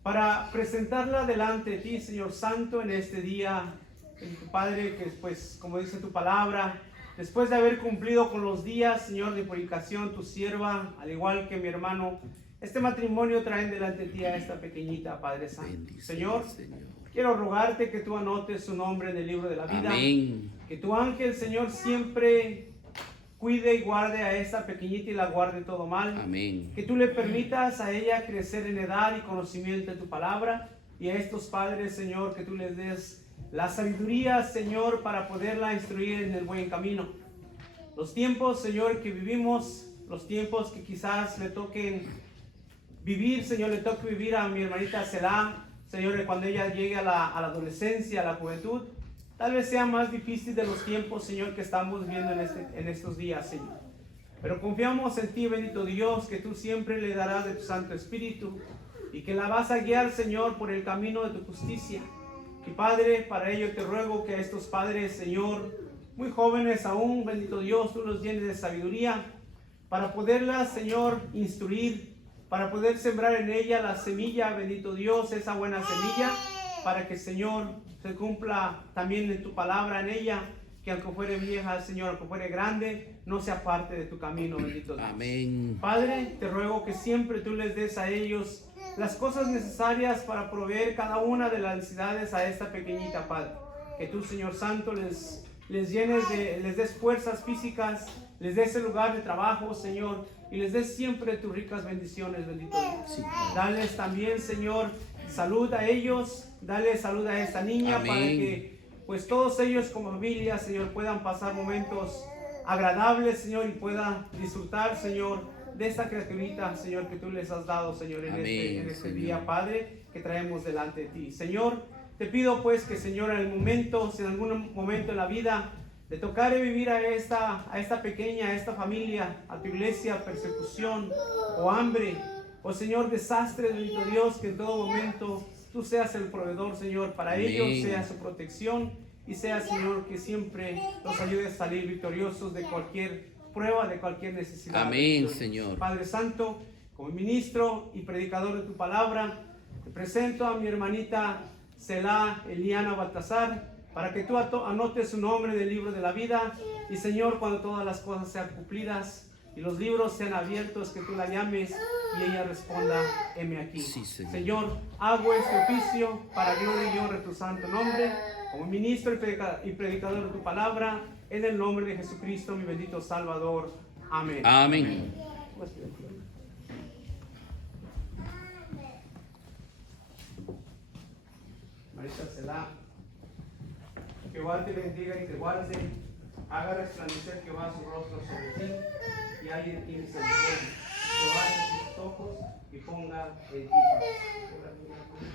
para presentarla delante de ti, Señor Santo, en este día, bendito Padre, que pues, como dice tu palabra, después de haber cumplido con los días, Señor, de purificación, tu sierva, al igual que mi hermano, este matrimonio traen delante de ti a esta pequeñita, Padre Santo. Bendición, Señor, quiero rogarte que tú anotes su nombre en el libro de la vida. Amén. Que tu ángel, Señor, siempre cuide y guarde a esta pequeñita y la guarde todo mal. Amén. Que tú le permitas a ella crecer en edad y conocimiento de tu palabra. Y a estos padres, Señor, que tú les des la sabiduría, Señor, para poderla instruir en el buen camino. Los tiempos, Señor, que vivimos, los tiempos que quizás le toquen vivir, Señor, le toque vivir a mi hermanita Selah, Señor, cuando ella llegue a la adolescencia, a la juventud, tal vez sea más difícil de los tiempos, Señor, que estamos viviendo en estos días, Señor. Pero confiamos en ti, bendito Dios, que tú siempre le darás de tu Santo Espíritu y que la vas a guiar, Señor, por el camino de tu justicia. Y Padre, para ello te ruego que a estos padres, Señor, muy jóvenes aún, bendito Dios, tú los llenes de sabiduría para poderlas, Señor, instruir, para poder sembrar en ella la semilla, bendito Dios, esa buena semilla, para que, Señor, se cumpla también en tu palabra en ella, que aunque fuere vieja, Señor, aunque fuere grande, no sea parte de tu camino, bendito Dios. Amén. Padre, te ruego que siempre tú les des a ellos las cosas necesarias para proveer cada una de las necesidades a esta pequeñita, Padre. Que tú, Señor Santo, les llenes les des fuerzas físicas, les des el lugar de trabajo, Señor, y les des siempre tus ricas bendiciones, bendito Dios. Sí. Dales también, Señor, salud a ellos, dale salud a esta niña. Amén. Para que pues todos ellos como familia, Señor, puedan pasar momentos agradables, Señor, y puedan disfrutar, Señor, de esta criaturita, Señor, que tú les has dado, Señor, en Amén, este Señor. día, Padre, que traemos delante de ti. Señor, te pido pues que, Señor, en el momento, si en algún momento en la vida de tocar y vivir a esta pequeña, a esta familia, a tu iglesia, persecución o hambre, o Señor, desastre, bendito Dios, que en todo momento tú seas el proveedor, Señor, para Amén. ellos, sea su protección, y sea, Señor, que siempre los ayudes a salir victoriosos de cualquier prueba, de cualquier necesidad. Amén, Señor. Padre Santo, como ministro y predicador de tu palabra, te presento a mi hermanita Selah Eliana Baltasar, para que tú anotes su nombre en el libro de la vida, y Señor, cuando todas las cosas sean cumplidas y los libros sean abiertos, que tú la llames y ella responda, heme aquí. Sí, Señor. Señor, hago este oficio para gloria y honra de tu santo nombre, como ministro y predicador de tu palabra, en el nombre de Jesucristo, mi bendito Salvador. Amén. Amén. Marita Selah, Jehová te bendiga y te guarde, haga resplandecer Jehová su rostro sobre ti y haya en ti misericordia. que baje sus ojos y ponga el tipo.